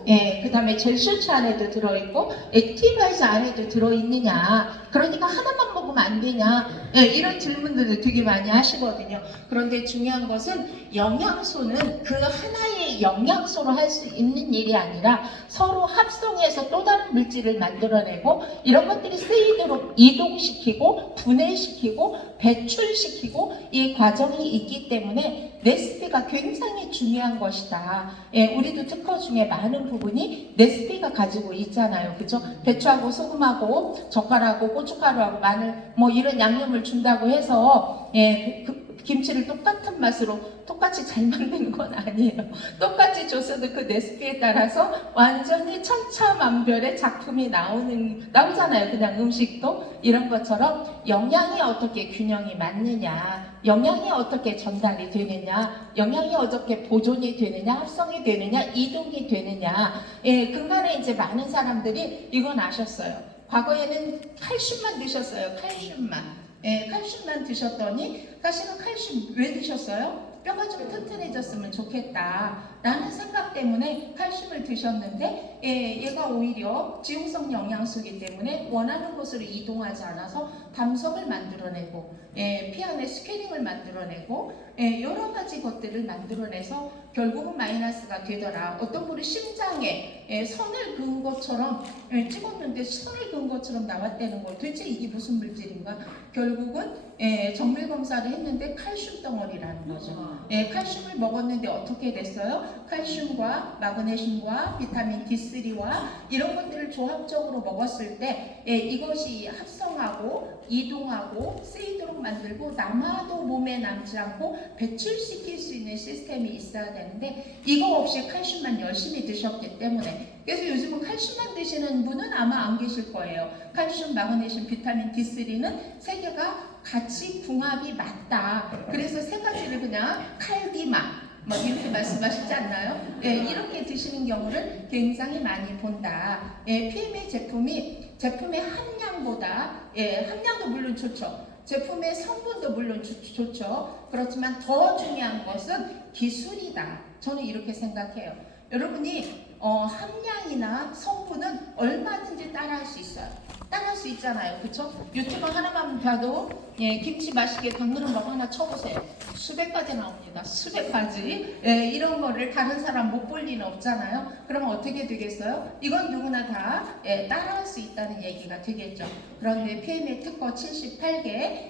그 다음에 젤슈츠 안에도 들어있고, 액티바이즈 안에도 들어있느냐? 그러니까 하나만 먹으면 안 되냐? 이런 질문들을 되게 많이 하시거든요. 그런데 중요한 것은 영양소는 그 하나의 영양소로 할 수 있는 일이 아니라 서로 합성해서 또 다른 물질을 만들어내고 이런 것들이 쓰이도록 이동시키고 분해시키고 배출시키고 이 과정이 있기 때문에 레시피가 굉장히 중요한 것이다. 예, 우리도 특허 중에 많은 부분이 레시피가 가지고 있잖아요. 그죠? 배추하고 소금하고 젓갈하고 고춧가루하고 마늘 뭐 이런 양념을 준다고 해서 예, 김치를 똑같은 맛으로 똑같이 잘 만드는 건 아니에요. 똑같이 줬어도 그 레시피에 따라서 완전히 천차만별의 작품이 나오잖아요. 그냥 음식도 이런 것처럼 영양이 어떻게 균형이 맞느냐, 영양이 어떻게 전달이 되느냐, 영양이 어떻게 보존이 되느냐, 합성이 되느냐, 이동이 되느냐. 예, 그간에 이제 많은 사람들이 이건 아셨어요. 과거에는 칼슘만 드셨어요. 칼슘만. 예, 칼슘만 드셨더니 사실은 칼슘 왜 드셨어요? 뼈가 좀 튼튼해졌으면 좋겠다 라는 생각 때문에 칼슘을 드셨는데 예, 얘가 오히려 지용성 영양소이기 때문에 원하는 곳으로 이동하지 않아서 담석을 만들어내고 예, 피 안에 스퀘링을 만들어내고 예, 여러 가지 것들을 만들어내서 결국은 마이너스가 되더라. 어떤 분이 심장에 예, 선을 그은 것처럼 예, 찍었는데 선을 그은 것처럼 나왔다는 거 도대체 이게 무슨 물질인가? 결국은 예, 정밀 검사를 했는데 칼슘 덩어리라는 거죠. 예, 칼슘을 먹었는데 어떻게 됐어요? 칼슘과 마그네슘과 비타민 D3와 이런 것들을 조합적으로 먹었을 때 예, 이것이 합성하고 이동하고 쓰이도록 만들고 남아도 몸에 남지 않고 배출시킬 수 있는 시스템이 있어야 되는데 이거 없이 칼슘만 열심히 드셨기 때문에 그래서 요즘은 칼슘만 드시는 분은 아마 안 계실 거예요. 칼슘, 마그네슘, 비타민 D3는 세 개가 같이 궁합이 맞다. 그래서 세 가지를 그냥 칼디마 뭐 이렇게 말씀하시지 않나요? 예, 이렇게 드시는 경우를 굉장히 많이 본다. 예, PMA 제품의 함량보다 예, 함량도 물론 좋죠. 제품의 성분도 물론 좋죠. 그렇지만 더 중요한 것은 기술이다. 저는 이렇게 생각해요. 여러분이 함량이나 성분은 얼마든지 따라할 수 있어요. 따라할 수 있잖아요. 그쵸? 유튜브 하나만 봐도 예, 김치 맛있게 담그는 법 하나 쳐보세요. 수백 가지 나옵니다. 수백 가지. 예, 이런 거를 다른 사람 못 볼 리는 없잖아요. 그러면 어떻게 되겠어요? 이건 누구나 다 예, 따라할 수 있다는 얘기가 되겠죠. 그런데 PMA 특허 78개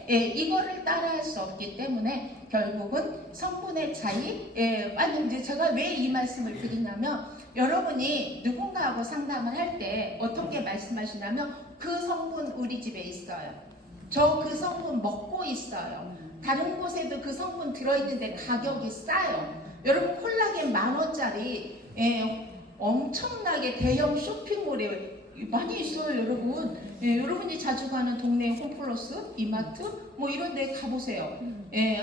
예, 이거를 따라할 수 없기 때문에 결국은 성분의 차이 아니 이제 제가 왜 이 말씀을 드리냐면 여러분이 누군가하고 상담을 할 때 어떻게 말씀하시냐면 그 성분 우리 집에 있어요. 저 그 성분 먹고 있어요. 다른 곳에도 그 성분 들어있는데 가격이 싸요. 여러분 콜라겐 10,000원짜리 엄청나게 대형 쇼핑몰에 많이 있어요. 여러분 여러분이 자주 가는 동네 홈플러스, 이마트 뭐 이런 데 가보세요.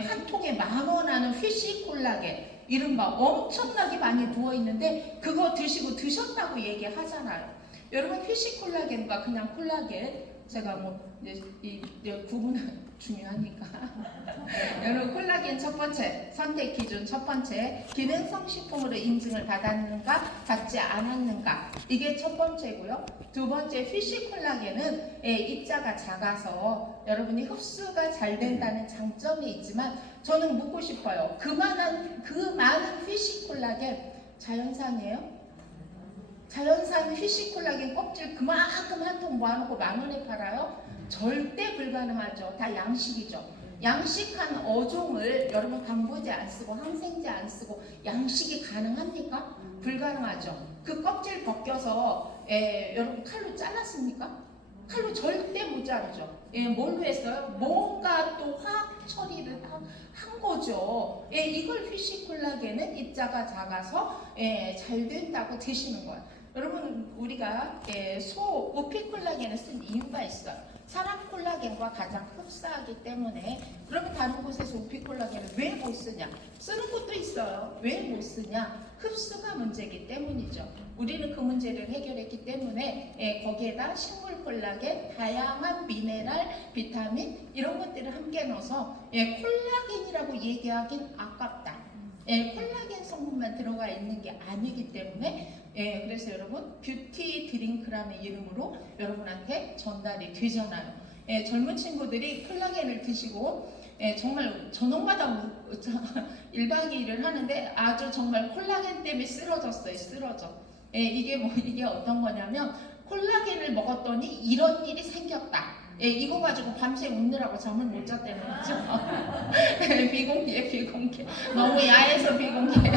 한 통에 10,000원 하는 피쉬 콜라겐 이른바 엄청나게 많이 부어있는데 그거 드셨다고 얘기하잖아요. 여러분 피쉬 콜라겐과 그냥 콜라겐 제가 뭐 이 구분 중요하니까 여러분 콜라겐 첫 번째 선택 기준 첫 번째 기능성 식품으로 인증을 받았는가 받지 않았는가 이게 첫 번째고요. 두 번째 피쉬 콜라겐은 입자가 작아서 여러분이 흡수가 잘 된다는 장점이 있지만 저는 묻고 싶어요. 그 많은 피쉬 콜라겐 자연산이에요? 자연산 피쉬 콜라겐 껍질 그만큼 한 통 모아놓고 10,000원에 팔아요? 절대 불가능하죠. 다 양식이죠. 양식한 어종을 여러분 방부제 안 쓰고 항생제 안 쓰고 양식이 가능합니까? 불가능하죠. 그 껍질 벗겨서 여러분 칼로 잘랐습니까? 칼로 절대 못 자르죠. 뭘로 했어요? 뭔가 또 화학 처리를 한 거죠. 이걸 피쉬 콜라겐은 입자가 작아서 잘 된다고 드시는 거예요. 여러분 우리가 우피 콜라겐을 쓴 이유가 있어요. 사람 콜라겐과 가장 흡사하기 때문에 그러면 다른 곳에서 우피 콜라겐을 왜 못 쓰냐? 쓰는 곳도 있어요. 왜 못 쓰냐? 흡수가 문제이기 때문이죠. 우리는 그 문제를 해결했기 때문에 거기에다 식물 콜라겐, 다양한 미네랄, 비타민 이런 것들을 함께 넣어서 콜라겐이라고 얘기하긴 아깝다. 콜라겐 성분만 들어가 있는 게 아니기 때문에 그래서 여러분 뷰티 드링크라는 이름으로 여러분한테 전달이 되잖아요. 젊은 친구들이 콜라겐을 드시고 정말 저녁마다 1박 2일을 하는데 아주 정말 콜라겐 때문에 쓰러졌어요. 쓰러져. 이게 어떤 거냐면 콜라겐을 먹었더니 이런 일이 생겼다. 예, 이거 가지고 밤새 웃느라고 잠을 못 잤다는 거죠. 비공개. 너무 야해서 비공개.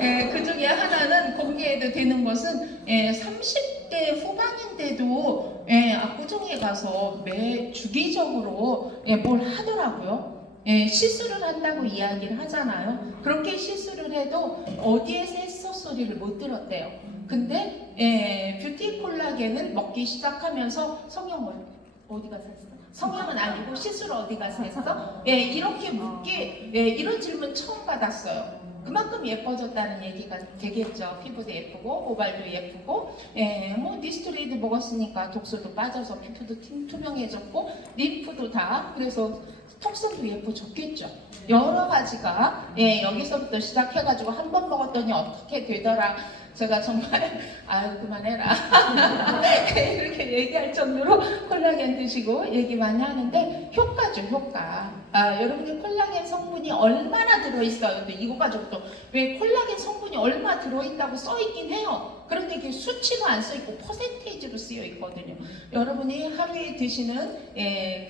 예, 그 중에 하나는 공개해도 되는 것은 30대 후반인데도 압구정에 가서 매 주기적으로 뭘 하더라고요. 시술을 한다고 이야기를 하잖아요. 그렇게 시술을 해도 어디에서 했어 소리를 못 들었대요. 근데 뷰티 콜라겐은 먹기 시작하면서 성형 어디 가서 했어? 성형은 아니고 시술 어디 가서 했어? 이렇게 묻게 이런 질문 처음 받았어요. 그만큼 예뻐졌다는 얘기가 되겠죠. 피부도 예쁘고 모발도 예쁘고 뭐 니스트로이드 먹었으니까 독소도 빠져서 피부도 투명해졌고 림프도 다 그래서 턱선도 예뻐졌겠죠. 여러 가지가 여기서부터 시작해가지고 한 번 먹었더니 어떻게 되더라. 제가 정말 아유 그만해라 이렇게 얘기할 정도로 콜라겐 드시고 얘기 많이 하는데 효과죠. 효과. 여러분들 콜라겐 성분이 얼마나 들어있어요. 또 이거 가지고 또 왜 콜라겐 성분이 얼마 들어있다고 써있긴 해요. 그런데 이게 수치로 안 써있고 퍼센테이지로 쓰여 있거든요. 여러분이 하루에 드시는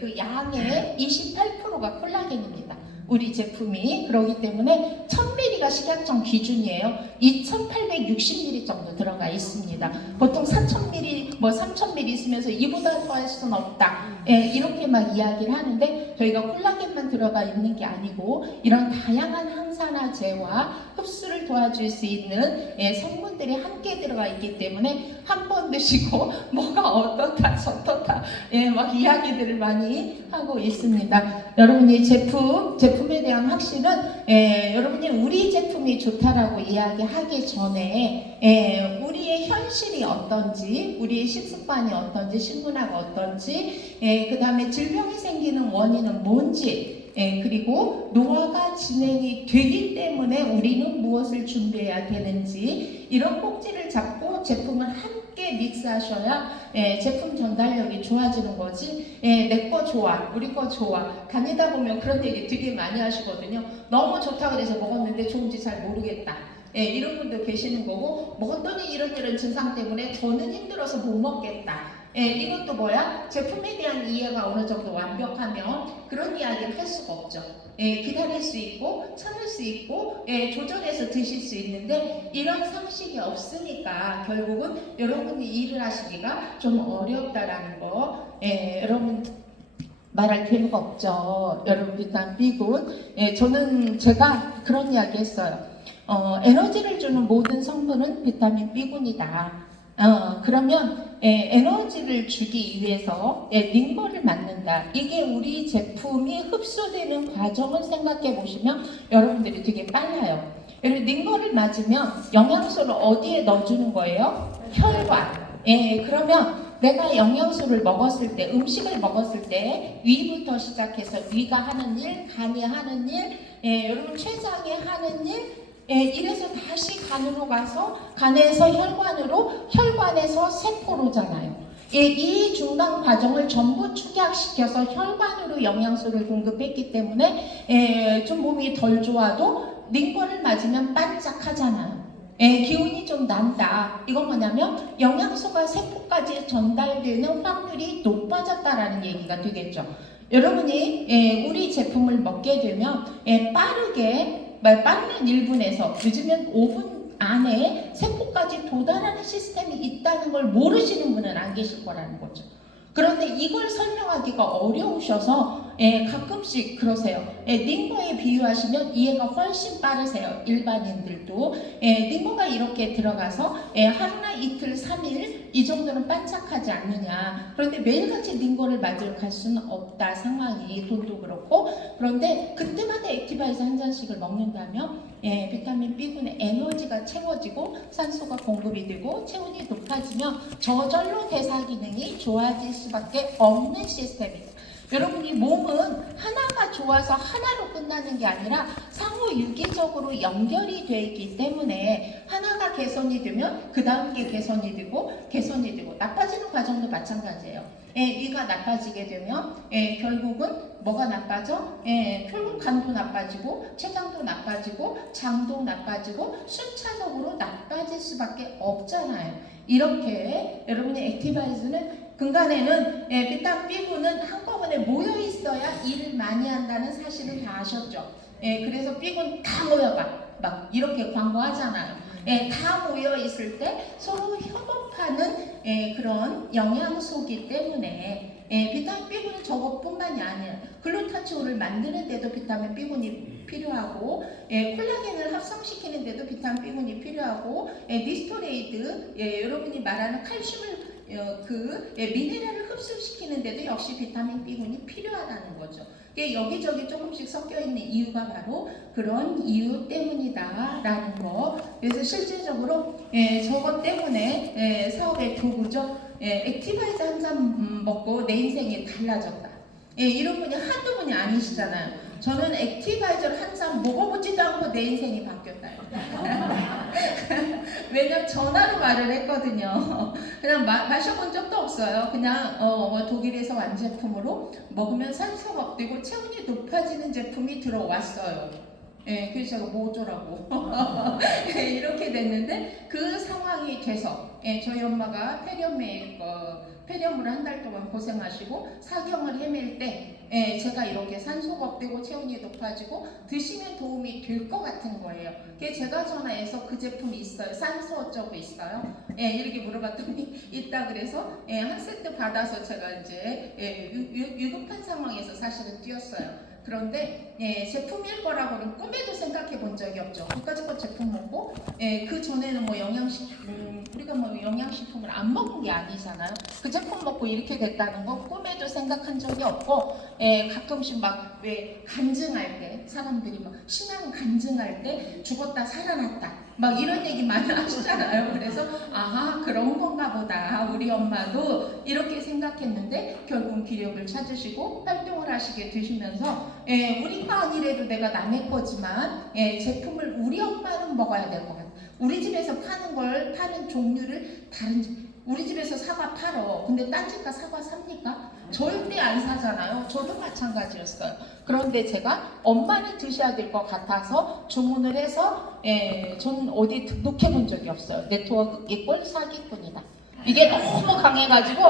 그 양의 28%가 콜라겐입니다. 우리 제품이. 그러기 때문에 1000ml가 식약청 기준이에요. 2860ml 정도 들어가 있습니다. 보통 4000ml, 3000ml 있으면서 이보다 더 할 수는 없다. 이렇게 막 이야기를 하는데 저희가 콜라겐만 들어가 있는 게 아니고 이런 다양한 항산화제와 흡수를 도와줄 수 있는 성분들이 함께 들어가 있기 때문에 한 번 드시고 뭐가 어떻다 저떻다 막 이야기들을 많이 하고 있습니다. 여러분이 제품에 대한 확신은 여러분이 우리 제품이 좋다라고 이야기하기 전에 우리의 현실이 어떤지, 우리의 식습관이 어떤지, 식문화가 어떤지, 그 다음에 질병이 생기는 원인은 뭔지, 그리고 노화가 진행이 되기 때문에 우리는 무엇을 준비해야 되는지 이런 꼭지를 잡고 제품을 함께 믹스하셔야 제품 전달력이 좋아지는 거지. 내 거 좋아, 우리 거 좋아. 다니다 보면 그런 얘기 되게 많이 하시거든요. 너무 좋다고 해서 먹었는데 좋은지 잘 모르겠다. 이런 분도 계시는 거고 먹었더니 이런 증상 때문에 더는 힘들어서 못 먹겠다. 이것도 뭐야? 제품에 대한 이해가 어느 정도 완벽하면 그런 이야기를 할 수가 없죠. 기다릴 수 있고 참을 수 있고 조절해서 드실 수 있는데 이런 상식이 없으니까 결국은 여러분이 일을 하시기가 좀 어렵다라는 거 여러분 말할 필요가 없죠. 여러분 비타민 B군 저는 제가 그런 이야기 했어요. 에너지를 주는 모든 성분은 비타민 B군이다. 그러면 에너지를 주기 위해서 링거를 맞는다. 이게 우리 제품이 흡수되는 과정을 생각해 보시면 여러분들이 되게 빨라요. 링거를 맞으면 영양소를 어디에 넣어주는 거예요? 혈관. 그러면 내가 영양소를 먹었을 때, 음식을 먹었을 때 위부터 시작해서 위가 하는 일, 간이 하는 일, 여러분 췌장이 하는 일, 이래서 다시 간으로 가서 간에서 혈관으로 혈관에서 세포로잖아요. 이 중간 과정을 전부 축약시켜서 혈관으로 영양소를 공급했기 때문에 좀 몸이 덜 좋아도 링거를 맞으면 반짝하잖아요. 기운이 좀 난다. 이건 뭐냐면 영양소가 세포까지 전달되는 확률이 높아졌다라는 얘기가 되겠죠. 여러분이 우리 제품을 먹게 되면 빠르면 1분에서 늦으면 5분 안에 세포까지 도달하는 시스템이 있다는 걸 모르시는 분은 안 계실 거라는 거죠. 그런데 이걸 설명하기가 어려우셔서 가끔씩 그러세요. 링거에 비유하시면 이해가 훨씬 빠르세요. 일반인들도 링거가 이렇게 들어가서 하루나 이틀, 3일 이 정도는 반짝하지 않느냐. 그런데 매일같이 링거를 맞으러 갈 수는 없다. 상황이 돈도 그렇고. 그런데 그때마다 액티바이저 한 잔씩을 먹는다면 비타민 B군의 에너지가 채워지고 산소가 공급이 되고 체온이 높아지면 저절로 대사 기능이 좋아질 수밖에 없는 시스템입니다. 여러분이 몸은 하나가 좋아서 하나로 끝나는 게 아니라 상호 유기적으로 연결이 되어 있기 때문에 하나가 하나가 개선이 되면 그 다음 게 개선이 되고 개선이 되고 나빠지는 과정도 마찬가지예요. 위가 나빠지게 되면 결국은 뭐가 나빠져? 결국 간도 나빠지고 췌장도 나빠지고 장도 나빠지고 순차적으로 나빠질 수밖에 없잖아요. 이렇게 여러분의 액티바이즈는 근간에는 비타민 B군은 한꺼번에 모여 있어야 일을 많이 한다는 사실을 다 아셨죠? 그래서 B군 다 모여봐. 막 이렇게 광고하잖아요. 다 모여 있을 때 서로 협업하는 그런 영양소이기 때문에 비타민 B군은 저것뿐만이 아니에요. 글루타치올을 만드는 데도 비타민 B군이 필요하고 콜라겐을 합성시키는 데도 비타민 B군이 필요하고 니스토레이드 여러분이 말하는 칼슘을 미네랄을 흡수시키는 데도 역시 비타민 B군이 필요하다는 거죠. 여기저기 조금씩 섞여 있는 이유가 바로 그런 이유 때문이다라는 거. 그래서 실질적으로 저것 때문에 사업의 도구죠. 액티바이저 한 잔 먹고 내 인생이 달라졌다. 이런 분이 한두 분이 아니시잖아요. 저는 액티바이저를 한 잔 먹어보지도 않고 내 인생이 바뀌었다요. 왜냐면 전화로 말을 했거든요. 그냥 마셔본 적도 없어요. 그냥 독일에서 완 제품으로 먹으면 산소가 업되고 체온이 높아지는 제품이 들어왔어요. 그래서 제가 뭐 어쩌라고 이렇게 됐는데 그 상황이 돼서 저희 엄마가 폐렴으로 한 달 동안 고생하시고 사경을 헤맬 때 제가 이렇게 산소가 업되고 체온이 높아지고 드시면 도움이 될 것 같은 거예요. 그래서 제가 전화해서 그 제품이 있어요. 산소 어쩌고 있어요? 이렇게 물어봤더니 있다 그래서 한 세트 받아서 제가 이제 위급한 상황에서 사실은 뛰었어요. 그런데 제품일 거라고는 꿈에도 생각해 본 적이 없죠. 그까짓 제품 먹고 그 전에는 뭐 영양식품 우리가 뭐 영양식품을 안 먹은 게 아니잖아요. 그 제품 먹고 이렇게 됐다는 거 꿈에도 생각한 적이 없고 가끔씩 막 왜 간증할 때 사람들이 막 신앙 간증할 때 죽었다 살아났다 막 이런 얘기 많이 하시잖아요. 그래서 아하 그런 건가 보다. 우리 엄마도 이렇게 생각했는데 결국 기력을 찾으시고 활동을 하시게 되시면서 우리 거 아니래도 내가 남의 거지만 제품을 우리 엄마는 먹어야 될 것 같아. 우리 집에서 파는 종류를 다른 집 우리 집에서 사과 팔어. 근데 딴 집 가 사과 삽니까? 절대 안 사잖아요. 저도 마찬가지였어요. 그런데 제가 엄마는 드셔야 될 것 같아서 주문을 해서 저는 어디 등록해 본 적이 없어요. 네트워크 꼴 사기꾼이다. 이게 너무 강해가지고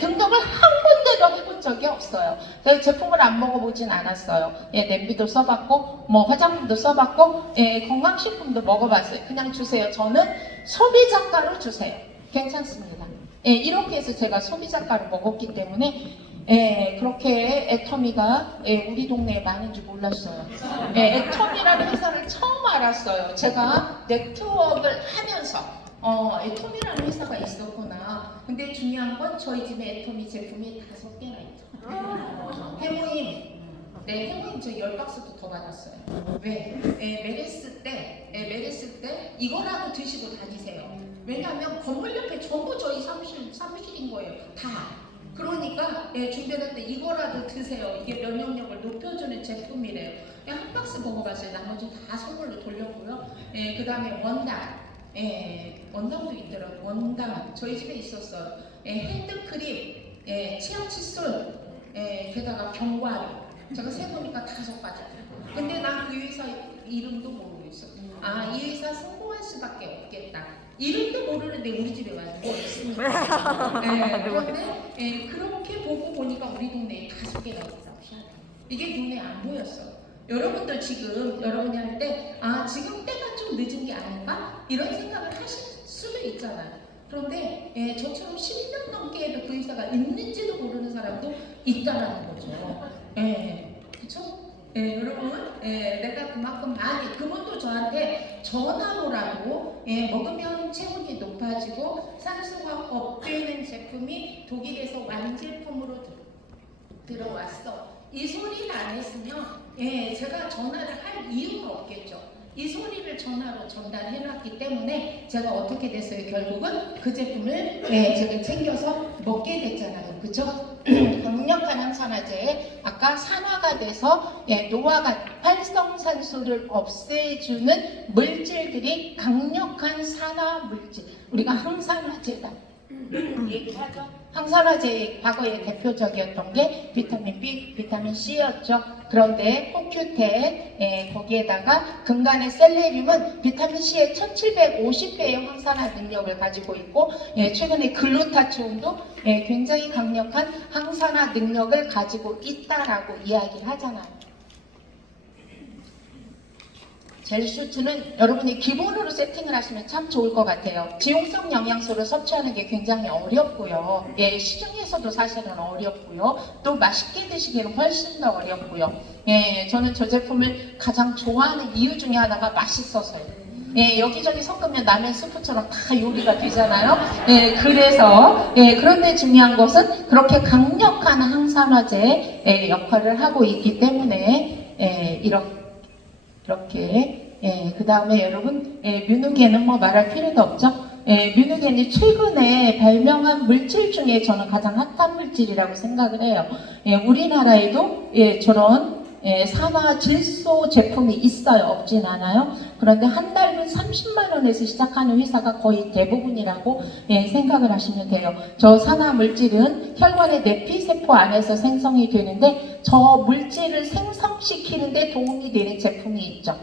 등록을 한 군데도 해본 적이 없어요. 그래서 제품을 안 먹어보진 않았어요. 냄비도 써봤고 뭐 화장품도 써봤고 건강식품도 먹어봤어요. 그냥 주세요. 저는 소비자가로 주세요. 괜찮습니다. 이렇게 해서 제가 소비자가를 먹었기 때문에 그렇게 애터미가 우리 동네에 많은 줄 몰랐어요. 애터미라는 회사를 처음 알았어요. 제가 네트워크를 하면서 애터미라는 회사가 있었구나. 근데 중요한 건 저희 집에 애터미 제품이 5개나 있죠. 해모임 해모임 저 10박스도 더 받았어요. 왜? 메르스 때 이거라도 드시고 다니세요. 왜냐하면 건물 옆에 전부 저희 사무실인 거예요. 다. 그러니까 준비할 때 이거라도 드세요. 이게 면역력을 높여주는 제품이래요. 한 박스 먹어봤어요. 나머지 다 선물로 돌렸고요. 그 다음에 원당도 있더라고요. 원당 저희 집에 있었어요. 핸드크림, 치약 칫솔, 게다가 견과류. 제가 세보니까 5가지. 근데 난 그 회사 이름도 모르고 있어. 이 회사 성공할 수밖에 없겠다. 이름도 모르는데 우리 집에 와서 있습니다. 그런데 그렇게 보고 보니까 우리 동네에 5개가 있더라고요. 이게 눈에 안 보였어. 여러분도 지금 여러분이 할 때 지금 때가 좀 늦은 게 아닌가? 이런 생각을 하실 수도 있잖아요. 그런데 저처럼 10년 넘게 해도 그 회사가 있는지도 모르는 사람도 있다라는 거죠. 그쵸? 여러분, 내가 그만큼 많이 그분도 저한테 전화로라도 먹으면 체온이 높아지고 산소가 업되는 제품이 독일에서 완제품으로 들어왔어. 이 소리를 안 했으면 제가 전화를 할 이유가 없겠죠. 이 소리를 전화로 전달해놨기 때문에 제가 어떻게 됐어요? 결국은 그 제품을 제가 챙겨서 먹게 됐잖아요. 그죠? 강력한 항산화제에 아까 산화가 돼서 노화가 활성산소를 없애주는 물질들이 강력한 산화 물질. 우리가 항산화제다 얘기하죠. 항산화제의 과거에 대표적이었던 게 비타민 B, 비타민 C였죠. 그런데 코큐텐 거기에다가 근간의 셀레늄은 비타민 C의 1750배의 항산화 능력을 가지고 있고 최근에 글루타치온도 굉장히 강력한 항산화 능력을 가지고 있다라고 이야기를 하잖아요. 젤슈트는 여러분이 기본으로 세팅을 하시면 참 좋을 것 같아요. 지용성 영양소를 섭취하는 게 굉장히 어렵고요. 시중에서도 사실은 어렵고요. 또 맛있게 드시기는 훨씬 더 어렵고요. 저는 저 제품을 가장 좋아하는 이유 중에 하나가 맛있어서요. 여기저기 섞으면 라면 스프처럼 다 요리가 되잖아요. 그래서 그런데 중요한 것은 그렇게 강력한 항산화제의 역할을 하고 있기 때문에 이렇게 그 다음에 여러분 뮤누겐은 뭐 말할 필요도 없죠. 뮤누겐이 최근에 발명한 물질 중에 저는 가장 핫한 물질이라고 생각을 해요. 우리나라에도 저런 산화 질소 제품이 있어요. 없진 않아요. 그런데 한 달분 30만 원에서 시작하는 회사가 거의 대부분이라고 생각을 하시면 돼요. 저 산화 물질은 혈관의 내피세포 안에서 생성이 되는데 저 물질을 생성시키는데 도움이 되는 제품이 있죠.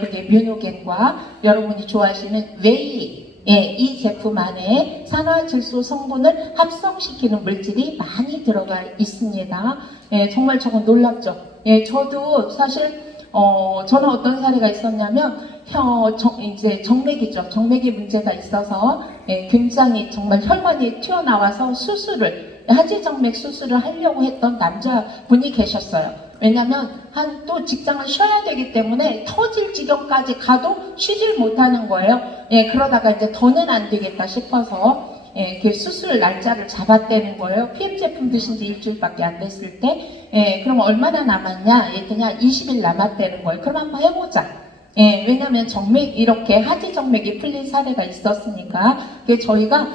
그게 뮤누겐과 여러분이 좋아하시는 웨이 이 제품 안에 산화질소 성분을 합성시키는 물질이 많이 들어가 있습니다. 정말 저건 놀랍죠. 저도 사실 저는 어떤 사례가 있었냐면 이제 정맥이죠. 정맥에 문제가 있어서 굉장히 정말 혈관이 튀어나와서 하지정맥 수술을 하려고 했던 남자분이 계셨어요. 왜냐면 또 직장을 쉬어야 되기 때문에 터질 지경까지 가도 쉬질 못하는 거예요. 그러다가 이제 더는 안 되겠다 싶어서 그 수술 날짜를 잡았다는 거예요. PM 제품 드신 지 일주일밖에 안 됐을 때. 그럼 얼마나 남았냐? 그냥 20일 남았다는 거예요. 그럼 한번 해보자. 왜냐면 이렇게 하지정맥이 풀린 사례가 있었으니까. 저희가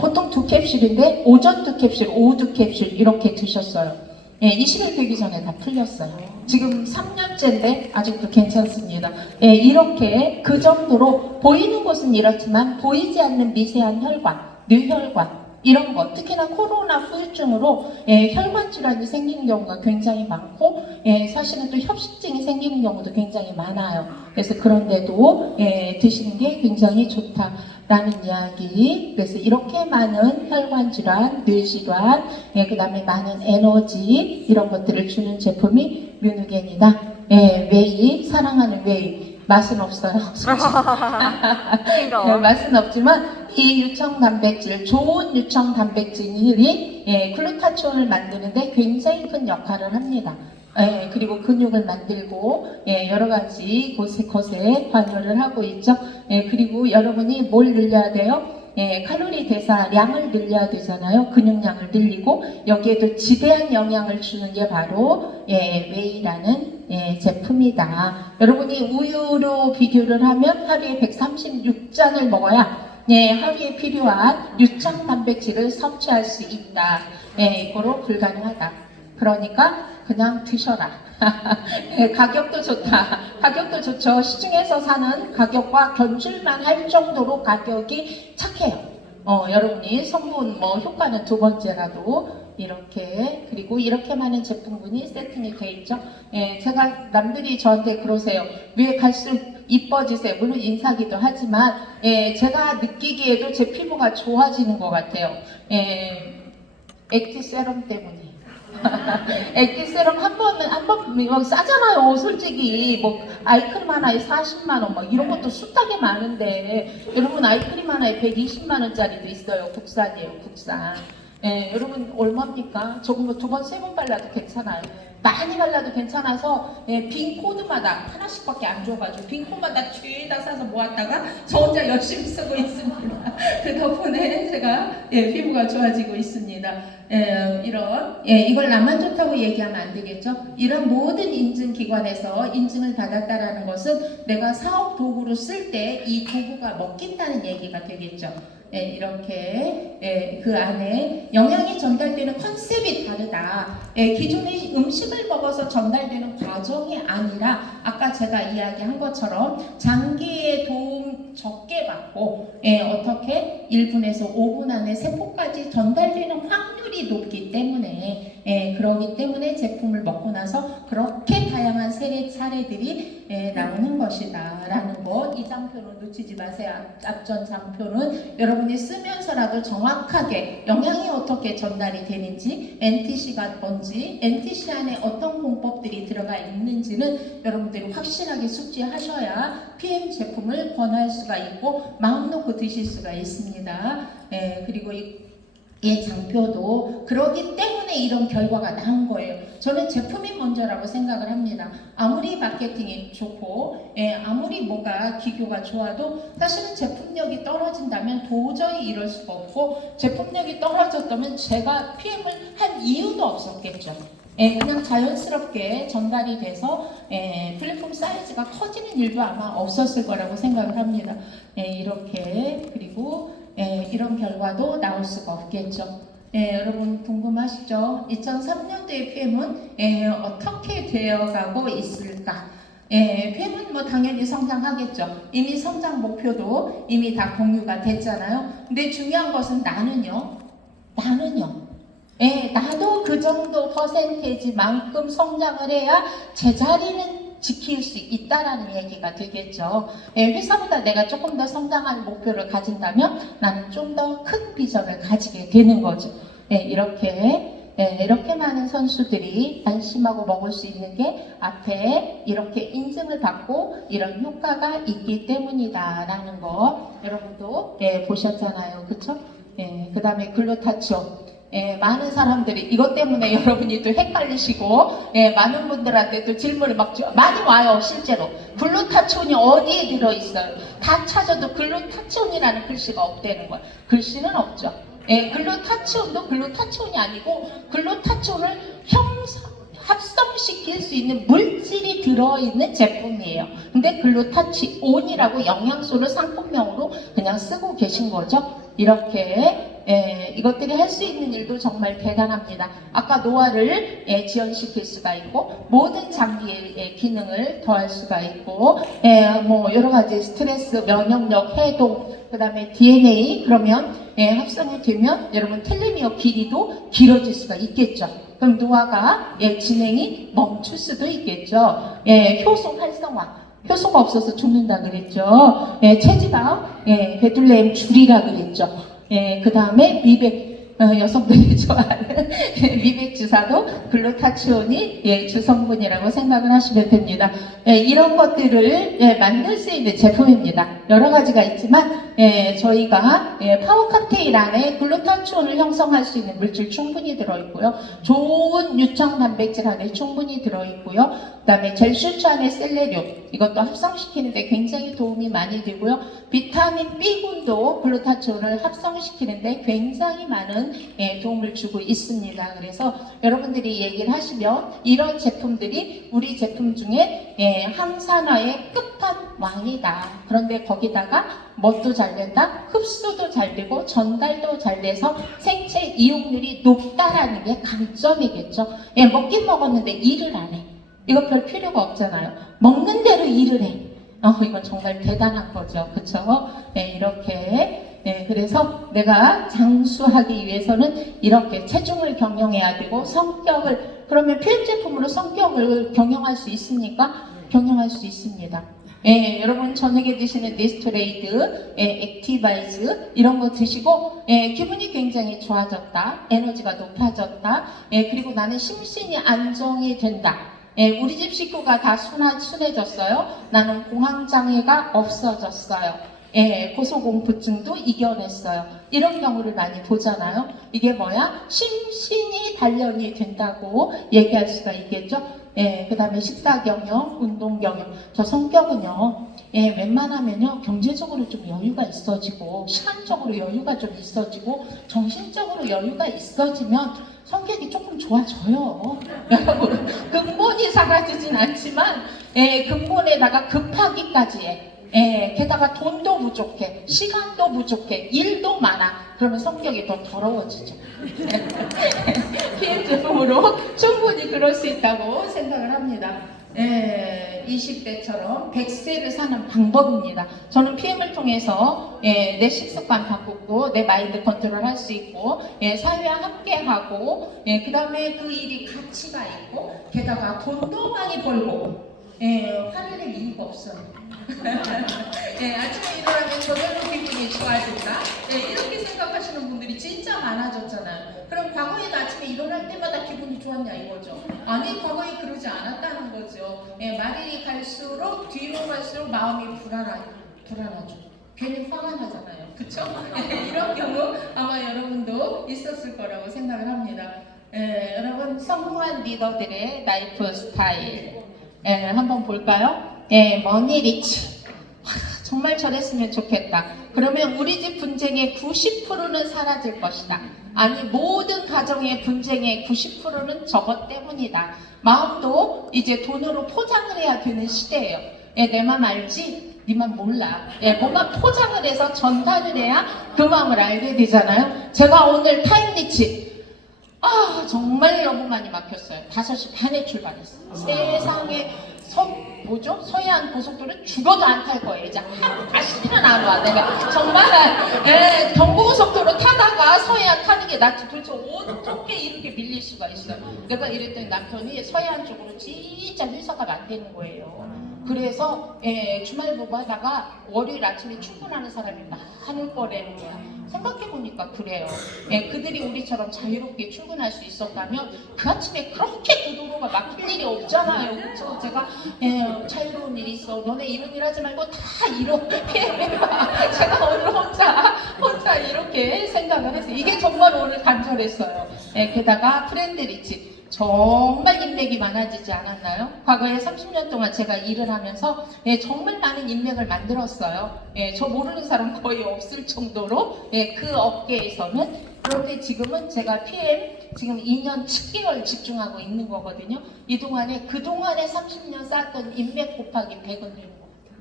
보통 2캡슐인데 오전 2캡슐, 오후 2캡슐 이렇게 드셨어요. 20일 되기 전에 다 풀렸어요. 지금 3년째인데 아직도 괜찮습니다. 이렇게 그 정도로 보이는 곳은 이렇지만 보이지 않는 미세한 혈관, 뇌혈관 이런 것, 특히나 코로나 후유증으로 혈관 질환이 생기는 경우가 굉장히 많고 사실은 또 협식증이 생기는 경우도 굉장히 많아요. 그래서 그런데도 드시는 게 굉장히 좋다라는 이야기. 그래서 이렇게 많은 혈관 질환, 뇌 질환, 그 다음에 많은 에너지 이런 것들을 주는 제품이 뮤누겐이다. 웨이, 사랑하는 웨이. 맛은 없어요. 맛은 없지만 이 유청 단백질, 좋은 유청 단백질이 글루타치온을 만드는데 굉장히 큰 역할을 합니다. 그리고 근육을 만들고 여러 가지 것에 관여를 하고 있죠. 그리고 여러분이 뭘 늘려야 돼요? 칼로리 대사량을 늘려야 되잖아요. 근육량을 늘리고 여기에도 지대한 영향을 주는 게 바로 웨이라는 제품이다. 여러분이 우유로 비교를 하면 하루에 136잔을 먹어야 하루에 필요한 유청 단백질을 섭취할 수 있다. 이거로 불가능하다. 그러니까 그냥 드셔라. 가격도 좋다. 가격도 좋죠. 시중에서 사는 가격과 견줄만 할 정도로 가격이 착해요. 여러분이 성분 효과는 두 번째라도 이렇게, 그리고 이렇게 많은 제품군이 세팅이 돼 있죠. 제가 남들이 저한테 그러세요. 왜 갈수록 이뻐지세요? 물론 인사기도 하지만 제가 느끼기에도 제 피부가 좋아지는 것 같아요. 액티 세럼 때문에. 액티 세럼 한 번 싸잖아요. 솔직히 아이크림 하나에 40만 원 이런 것도 숱하게 많은데 여러분 아이크림 하나에 120만 원짜리도 있어요. 국산이에요. 국산. 여러분 얼마입니까? 조금 두 번, 세 번 발라도 괜찮아요. 많이 발라도 괜찮아서 빈 코드마다 하나씩밖에 안 줘가지고 빈 코드마다 뒤에다 사서 모았다가 저 혼자 열심히 쓰고 있습니다. 그 덕분에 제가 내가 피부가 좋아지고 있습니다. 이걸 나만 좋다고 얘기하면 안 되겠죠. 이런 모든 인증기관에서 인증을 받았다라는 것은 내가 사업 도구로 쓸 때 이 도구가 먹힌다는 얘기가 되겠죠. 이렇게 그 안에 영양이 전달되는 컨셉이 다르다. 기존의 음식을 먹어서 전달되는 과정이 아니라 아까 제가 이야기한 것처럼 장기의 도움 적게 받고 어떻게 1분에서 5분 안에 세포까지 전달되는 확률이 높기 때문에 그러기 때문에 제품을 먹고 나서 그렇게 다양한 사례들이 나오는 것이다 라는 거. 이 장표는 놓치지 마세요. 앞전 장표는 여러분이 쓰면서라도 정확하게 영양이 어떻게 전달이 되는지, NTC가 뭔지, NTC 안에 어떤 공법들이 들어가 있는지는 여러분들이 확실하게 숙지하셔야 PM 제품을 권할 수가 있고 마음 놓고 드실 수가 있습니다. 그리고 이 장표도 그러기 때문에 이런 결과가 나온 거예요. 저는 제품이 먼저라고 생각을 합니다. 아무리 마케팅이 좋고 아무리 뭐가 기교가 좋아도 사실은 제품력이 떨어진다면 도저히 이럴 수가 없고, 제품력이 떨어졌다면 제가 PM을 한 이유도 없었겠죠. 그냥 자연스럽게 전달이 돼서 플랫폼 사이즈가 커지는 일도 아마 없었을 거라고 생각을 합니다. 이렇게 그리고 이런 결과도 나올 수가 없겠죠. 여러분 궁금하시죠? 2003년도의 PM은 어떻게 되어가고 있을까? PM은 뭐 당연히 성장하겠죠. 이미 성장 목표도 이미 다 공유가 됐잖아요. 근데 중요한 것은 나는요. 나도 그 정도 퍼센테이지만큼 성장을 해야 제 자리는 지킬 수 있다라는 얘기가 되겠죠. 회사보다 내가 조금 더 성장할 목표를 가진다면 나는 좀 더 큰 비전을 가지게 되는 거죠. 이렇게 많은 선수들이 안심하고 먹을 수 있는 게 앞에 이렇게 인증을 받고 이런 효과가 있기 때문이다라는 거 여러분도 보셨잖아요. 그쵸? 그 다음에 글루타치온. 많은 사람들이 이것 때문에 여러분이 또 헷갈리시고 많은 분들한테 또 질문을 막 많이 와요. 실제로 글루타치온이 어디에 들어있어요? 다 찾아도 글루타치온이라는 글씨가 없다는 거예요. 글씨는 없죠. 글루타치온도 글루타치온이 아니고 글루타치온을 합성시킬 수 있는 물질이 들어있는 제품이에요. 근데 글루타치온이라고 영양소를 상품명으로 그냥 쓰고 계신 거죠. 이렇게 이것들이 할 수 있는 일도 정말 대단합니다. 아까 노화를 지연시킬 수가 있고 모든 장기의 기능을 더할 수가 있고 뭐 여러 가지 스트레스, 면역력, 해독, 그 다음에 DNA 그러면 합성이 되면 여러분 텔레미어 길이도 길어질 수가 있겠죠. 그럼 노화가 진행이 멈출 수도 있겠죠. 효소 활성화. 효소가 없어서 죽는다 그랬죠. 체지방, 베들레헴 줄이라 그랬죠. 그 다음에 미백, 여성분이 좋아하는 미백 주사도 글루타치온이 주성분이라고 생각을 하시면 됩니다. 이런 것들을 만들 수 있는 제품입니다. 여러 가지가 있지만 저희가 파워 칵테일 안에 글루타치온을 형성할 수 있는 물질 충분히 들어있고요. 좋은 유청 단백질 안에 충분히 들어있고요. 그 다음에 젤슈츠 안에 셀레늄, 이것도 합성시키는데 굉장히 도움이 많이 되고요. 비타민 B군도 글루타치온을 합성시키는데 굉장히 많은 도움을 주고 있습니다. 그래서 여러분들이 얘기를 하시면 이런 제품들이 우리 제품 중에 항산화의 끝판왕이다. 그런데 거기다가 뭣도 잘 된다? 흡수도 잘 되고 전달도 잘 돼서 생체 이용률이 높다라는 게 강점이겠죠. 먹긴 먹었는데 일을 안 해. 이거 별 필요가 없잖아요. 먹는 대로 일을 해. 이건 정말 대단한 거죠. 그쵸? 이렇게. 그래서 내가 장수하기 위해서는 이렇게 체중을 경영해야 되고 성격을, 그러면 표현 제품으로 성격을 경영할 수 있습니까? 경영할 수 있습니다. 여러분 저녁에 드시는 니스트레이드, 액티바이즈 이런 거 드시고 기분이 굉장히 좋아졌다. 에너지가 높아졌다. 그리고 나는 심신이 안정이 된다. 우리 집 식구가 다 순해졌어요. 나는 공황장애가 없어졌어요. 고소공포증도 이겨냈어요. 이런 경우를 많이 보잖아요. 이게 뭐야? 심신이 단련이 된다고 얘기할 수가 있겠죠. 그 다음에 식사 경영, 운동 경영. 저 성격은요, 웬만하면요, 경제적으로 좀 여유가 있어지고, 시간적으로 여유가 좀 있어지고, 정신적으로 여유가 있어지면 성격이 조금 좋아져요. 여러분, 근본이 사라지진 않지만, 근본에다가 급하기까지 해. 게다가 돈도 부족해, 시간도 부족해, 일도 많아. 그러면 성격이 더 더러워지죠. PM 제품으로 충분히 그럴 수 있다고 생각을 합니다. 20대처럼 100세를 사는 방법입니다. 저는 PM을 통해서 내 식습관 바꾸고 내 마인드 컨트롤 할 수 있고 사회와 함께하고 그 다음에 그 일이 가치가 있고 게다가 돈도 많이 벌고 화를 낼 이유가 없어요. 아침에 일어나면 저절로 기분이 좋아진다. 이렇게 생각하시는 분들이 진짜 많아졌잖아요. 그럼 과거에도 아침에 일어날 때마다 기분이 좋았냐 이거죠. 아니 과거에 그러지 않았다는 거죠. 말이 갈수록 뒤로 갈수록 마음이 불안하죠. 괜히 화가 나잖아요. 그쵸? 이런 경우 아마 여러분도 있었을 거라고 생각을 합니다. 여러분 성공한 리더들의 라이프 스타일 한번 볼까요? 머니 리치. 정말 저랬으면 좋겠다. 그러면 우리 집 분쟁의 90%는 사라질 것이다. 아니 모든 가정의 분쟁의 90%는 저것 때문이다. 마음도 이제 돈으로 포장을 해야 되는 시대예요. 내 맘 알지? 네 맘 몰라. 뭔가 포장을 해서 전달을 해야 그 마음을 알게 되잖아요. 제가 오늘 타임리치 정말 너무 많이 막혔어요. 5시 반에 출발했어요. 세상에 서해안 고속도로 죽어도 안 탈 거예요. 이제 다시는 안 와. 내가 정말 경부고속도로 타다가 서해안 타는 게 낫지. 도대체 어떻게 이렇게 밀릴 수가 있어요. 내가 이랬더니 남편이 서해안 쪽으로 진짜 회사가 많다는 거예요. 그래서 주말 보고 하다가 월요일 아침에 출근하는 사람이 많을 거라는 거야. 생각해보니까 그래요. 그들이 우리처럼 자유롭게 출근할 수 있었다면 그 아침에 그렇게 그 도로가 막힐 일이 없잖아요. 그렇죠? 제가 자유로운 일이 있어. 너네 이런 일 하지 말고 다 이렇게 해봐. 제가 오늘 혼자 이렇게 생각을 했어요. 이게 정말 오늘 간절했어요. 게다가 프렌드 리치. 정말 인맥이 많아지지 않았나요? 과거에 30년 동안 제가 일을 하면서 정말 많은 인맥을 만들었어요. 저 모르는 사람 거의 없을 정도로 그 업계에서는. 그런데 지금은 제가 PM 지금 2년 7개월 집중하고 있는 거거든요. 그동안에 30년 쌓았던 인맥 곱하기 100은 되는 거 같아요.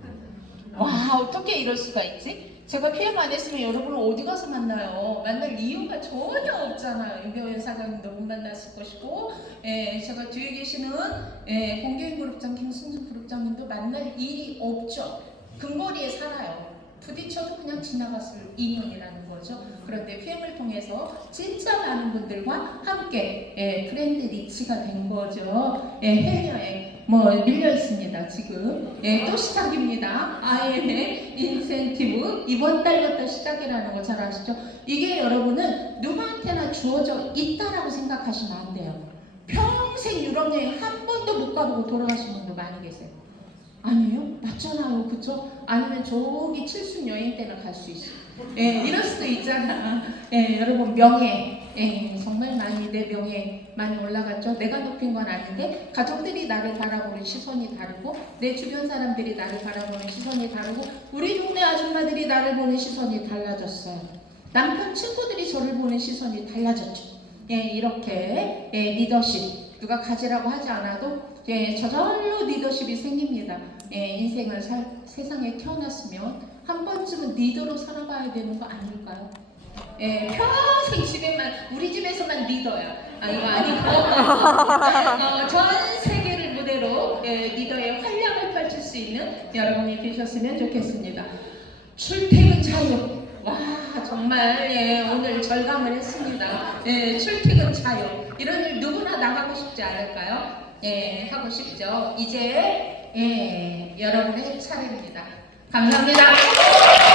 와, 어떻게 이럴 수가 있지? 제가 PM 안 했으면 여러분을 어디 가서 만나요? 만날 이유가 전혀 없잖아요. 유병현 사장님도 못 만났을 것이고, 제가 뒤에 계시는 홍계인 그룹장, 김승준 그룹장님도 만날 일이 없죠. 근거리에 살아요. 부딪혀도 그냥 지나갔을 인연이라는 거죠. 그런데 PM을 통해서 진짜 많은 분들과 함께 프렌드 리치가 된 거죠. 해외여행 밀려 있습니다. 지금 또 시작입니다. IM의 인센티브 이번 달부터 시작이라는 거 잘 아시죠? 이게 여러분은 누구한테나 주어져 있다라고 생각하시면 안 돼요. 평생 유럽 여행 한 번도 못 가보고 돌아가신 분도 많이 계세요. 아니에요? 맞잖아요. 그쵸? 아니면 저기 칠순 여행 때는 갈 수 있어. 이럴 수도 있잖아. 여러분 명예 정말 많이 내 명예 많이 올라갔죠. 내가 높인 건 아닌데 가족들이 나를 바라보는 시선이 다르고 내 주변 사람들이 나를 바라보는 시선이 다르고 우리 동네 아줌마들이 나를 보는 시선이 달라졌어요. 남편 친구들이 저를 보는 시선이 달라졌죠. 이렇게 리더십 누가 가지라고 하지 않아도 저절로 리더십이 생깁니다. 인생을 세상에 태어났으면 한 번쯤은 리더로 살아봐야 되는 거 아닐까요? 평생 집에만 우리 집에서만 리더야. 이거 아니고 전 세계를 무대로 리더의 활약을 펼칠 수 있는 여러분이 되셨으면 좋겠습니다. 출퇴근 자유. 와 정말 오늘 절감을 했습니다. 출퇴근 자유 이런 일 누구나 나가고 싶지 않을까요? 하고 싶죠. 이제 여러분의 차례입니다. 감사합니다.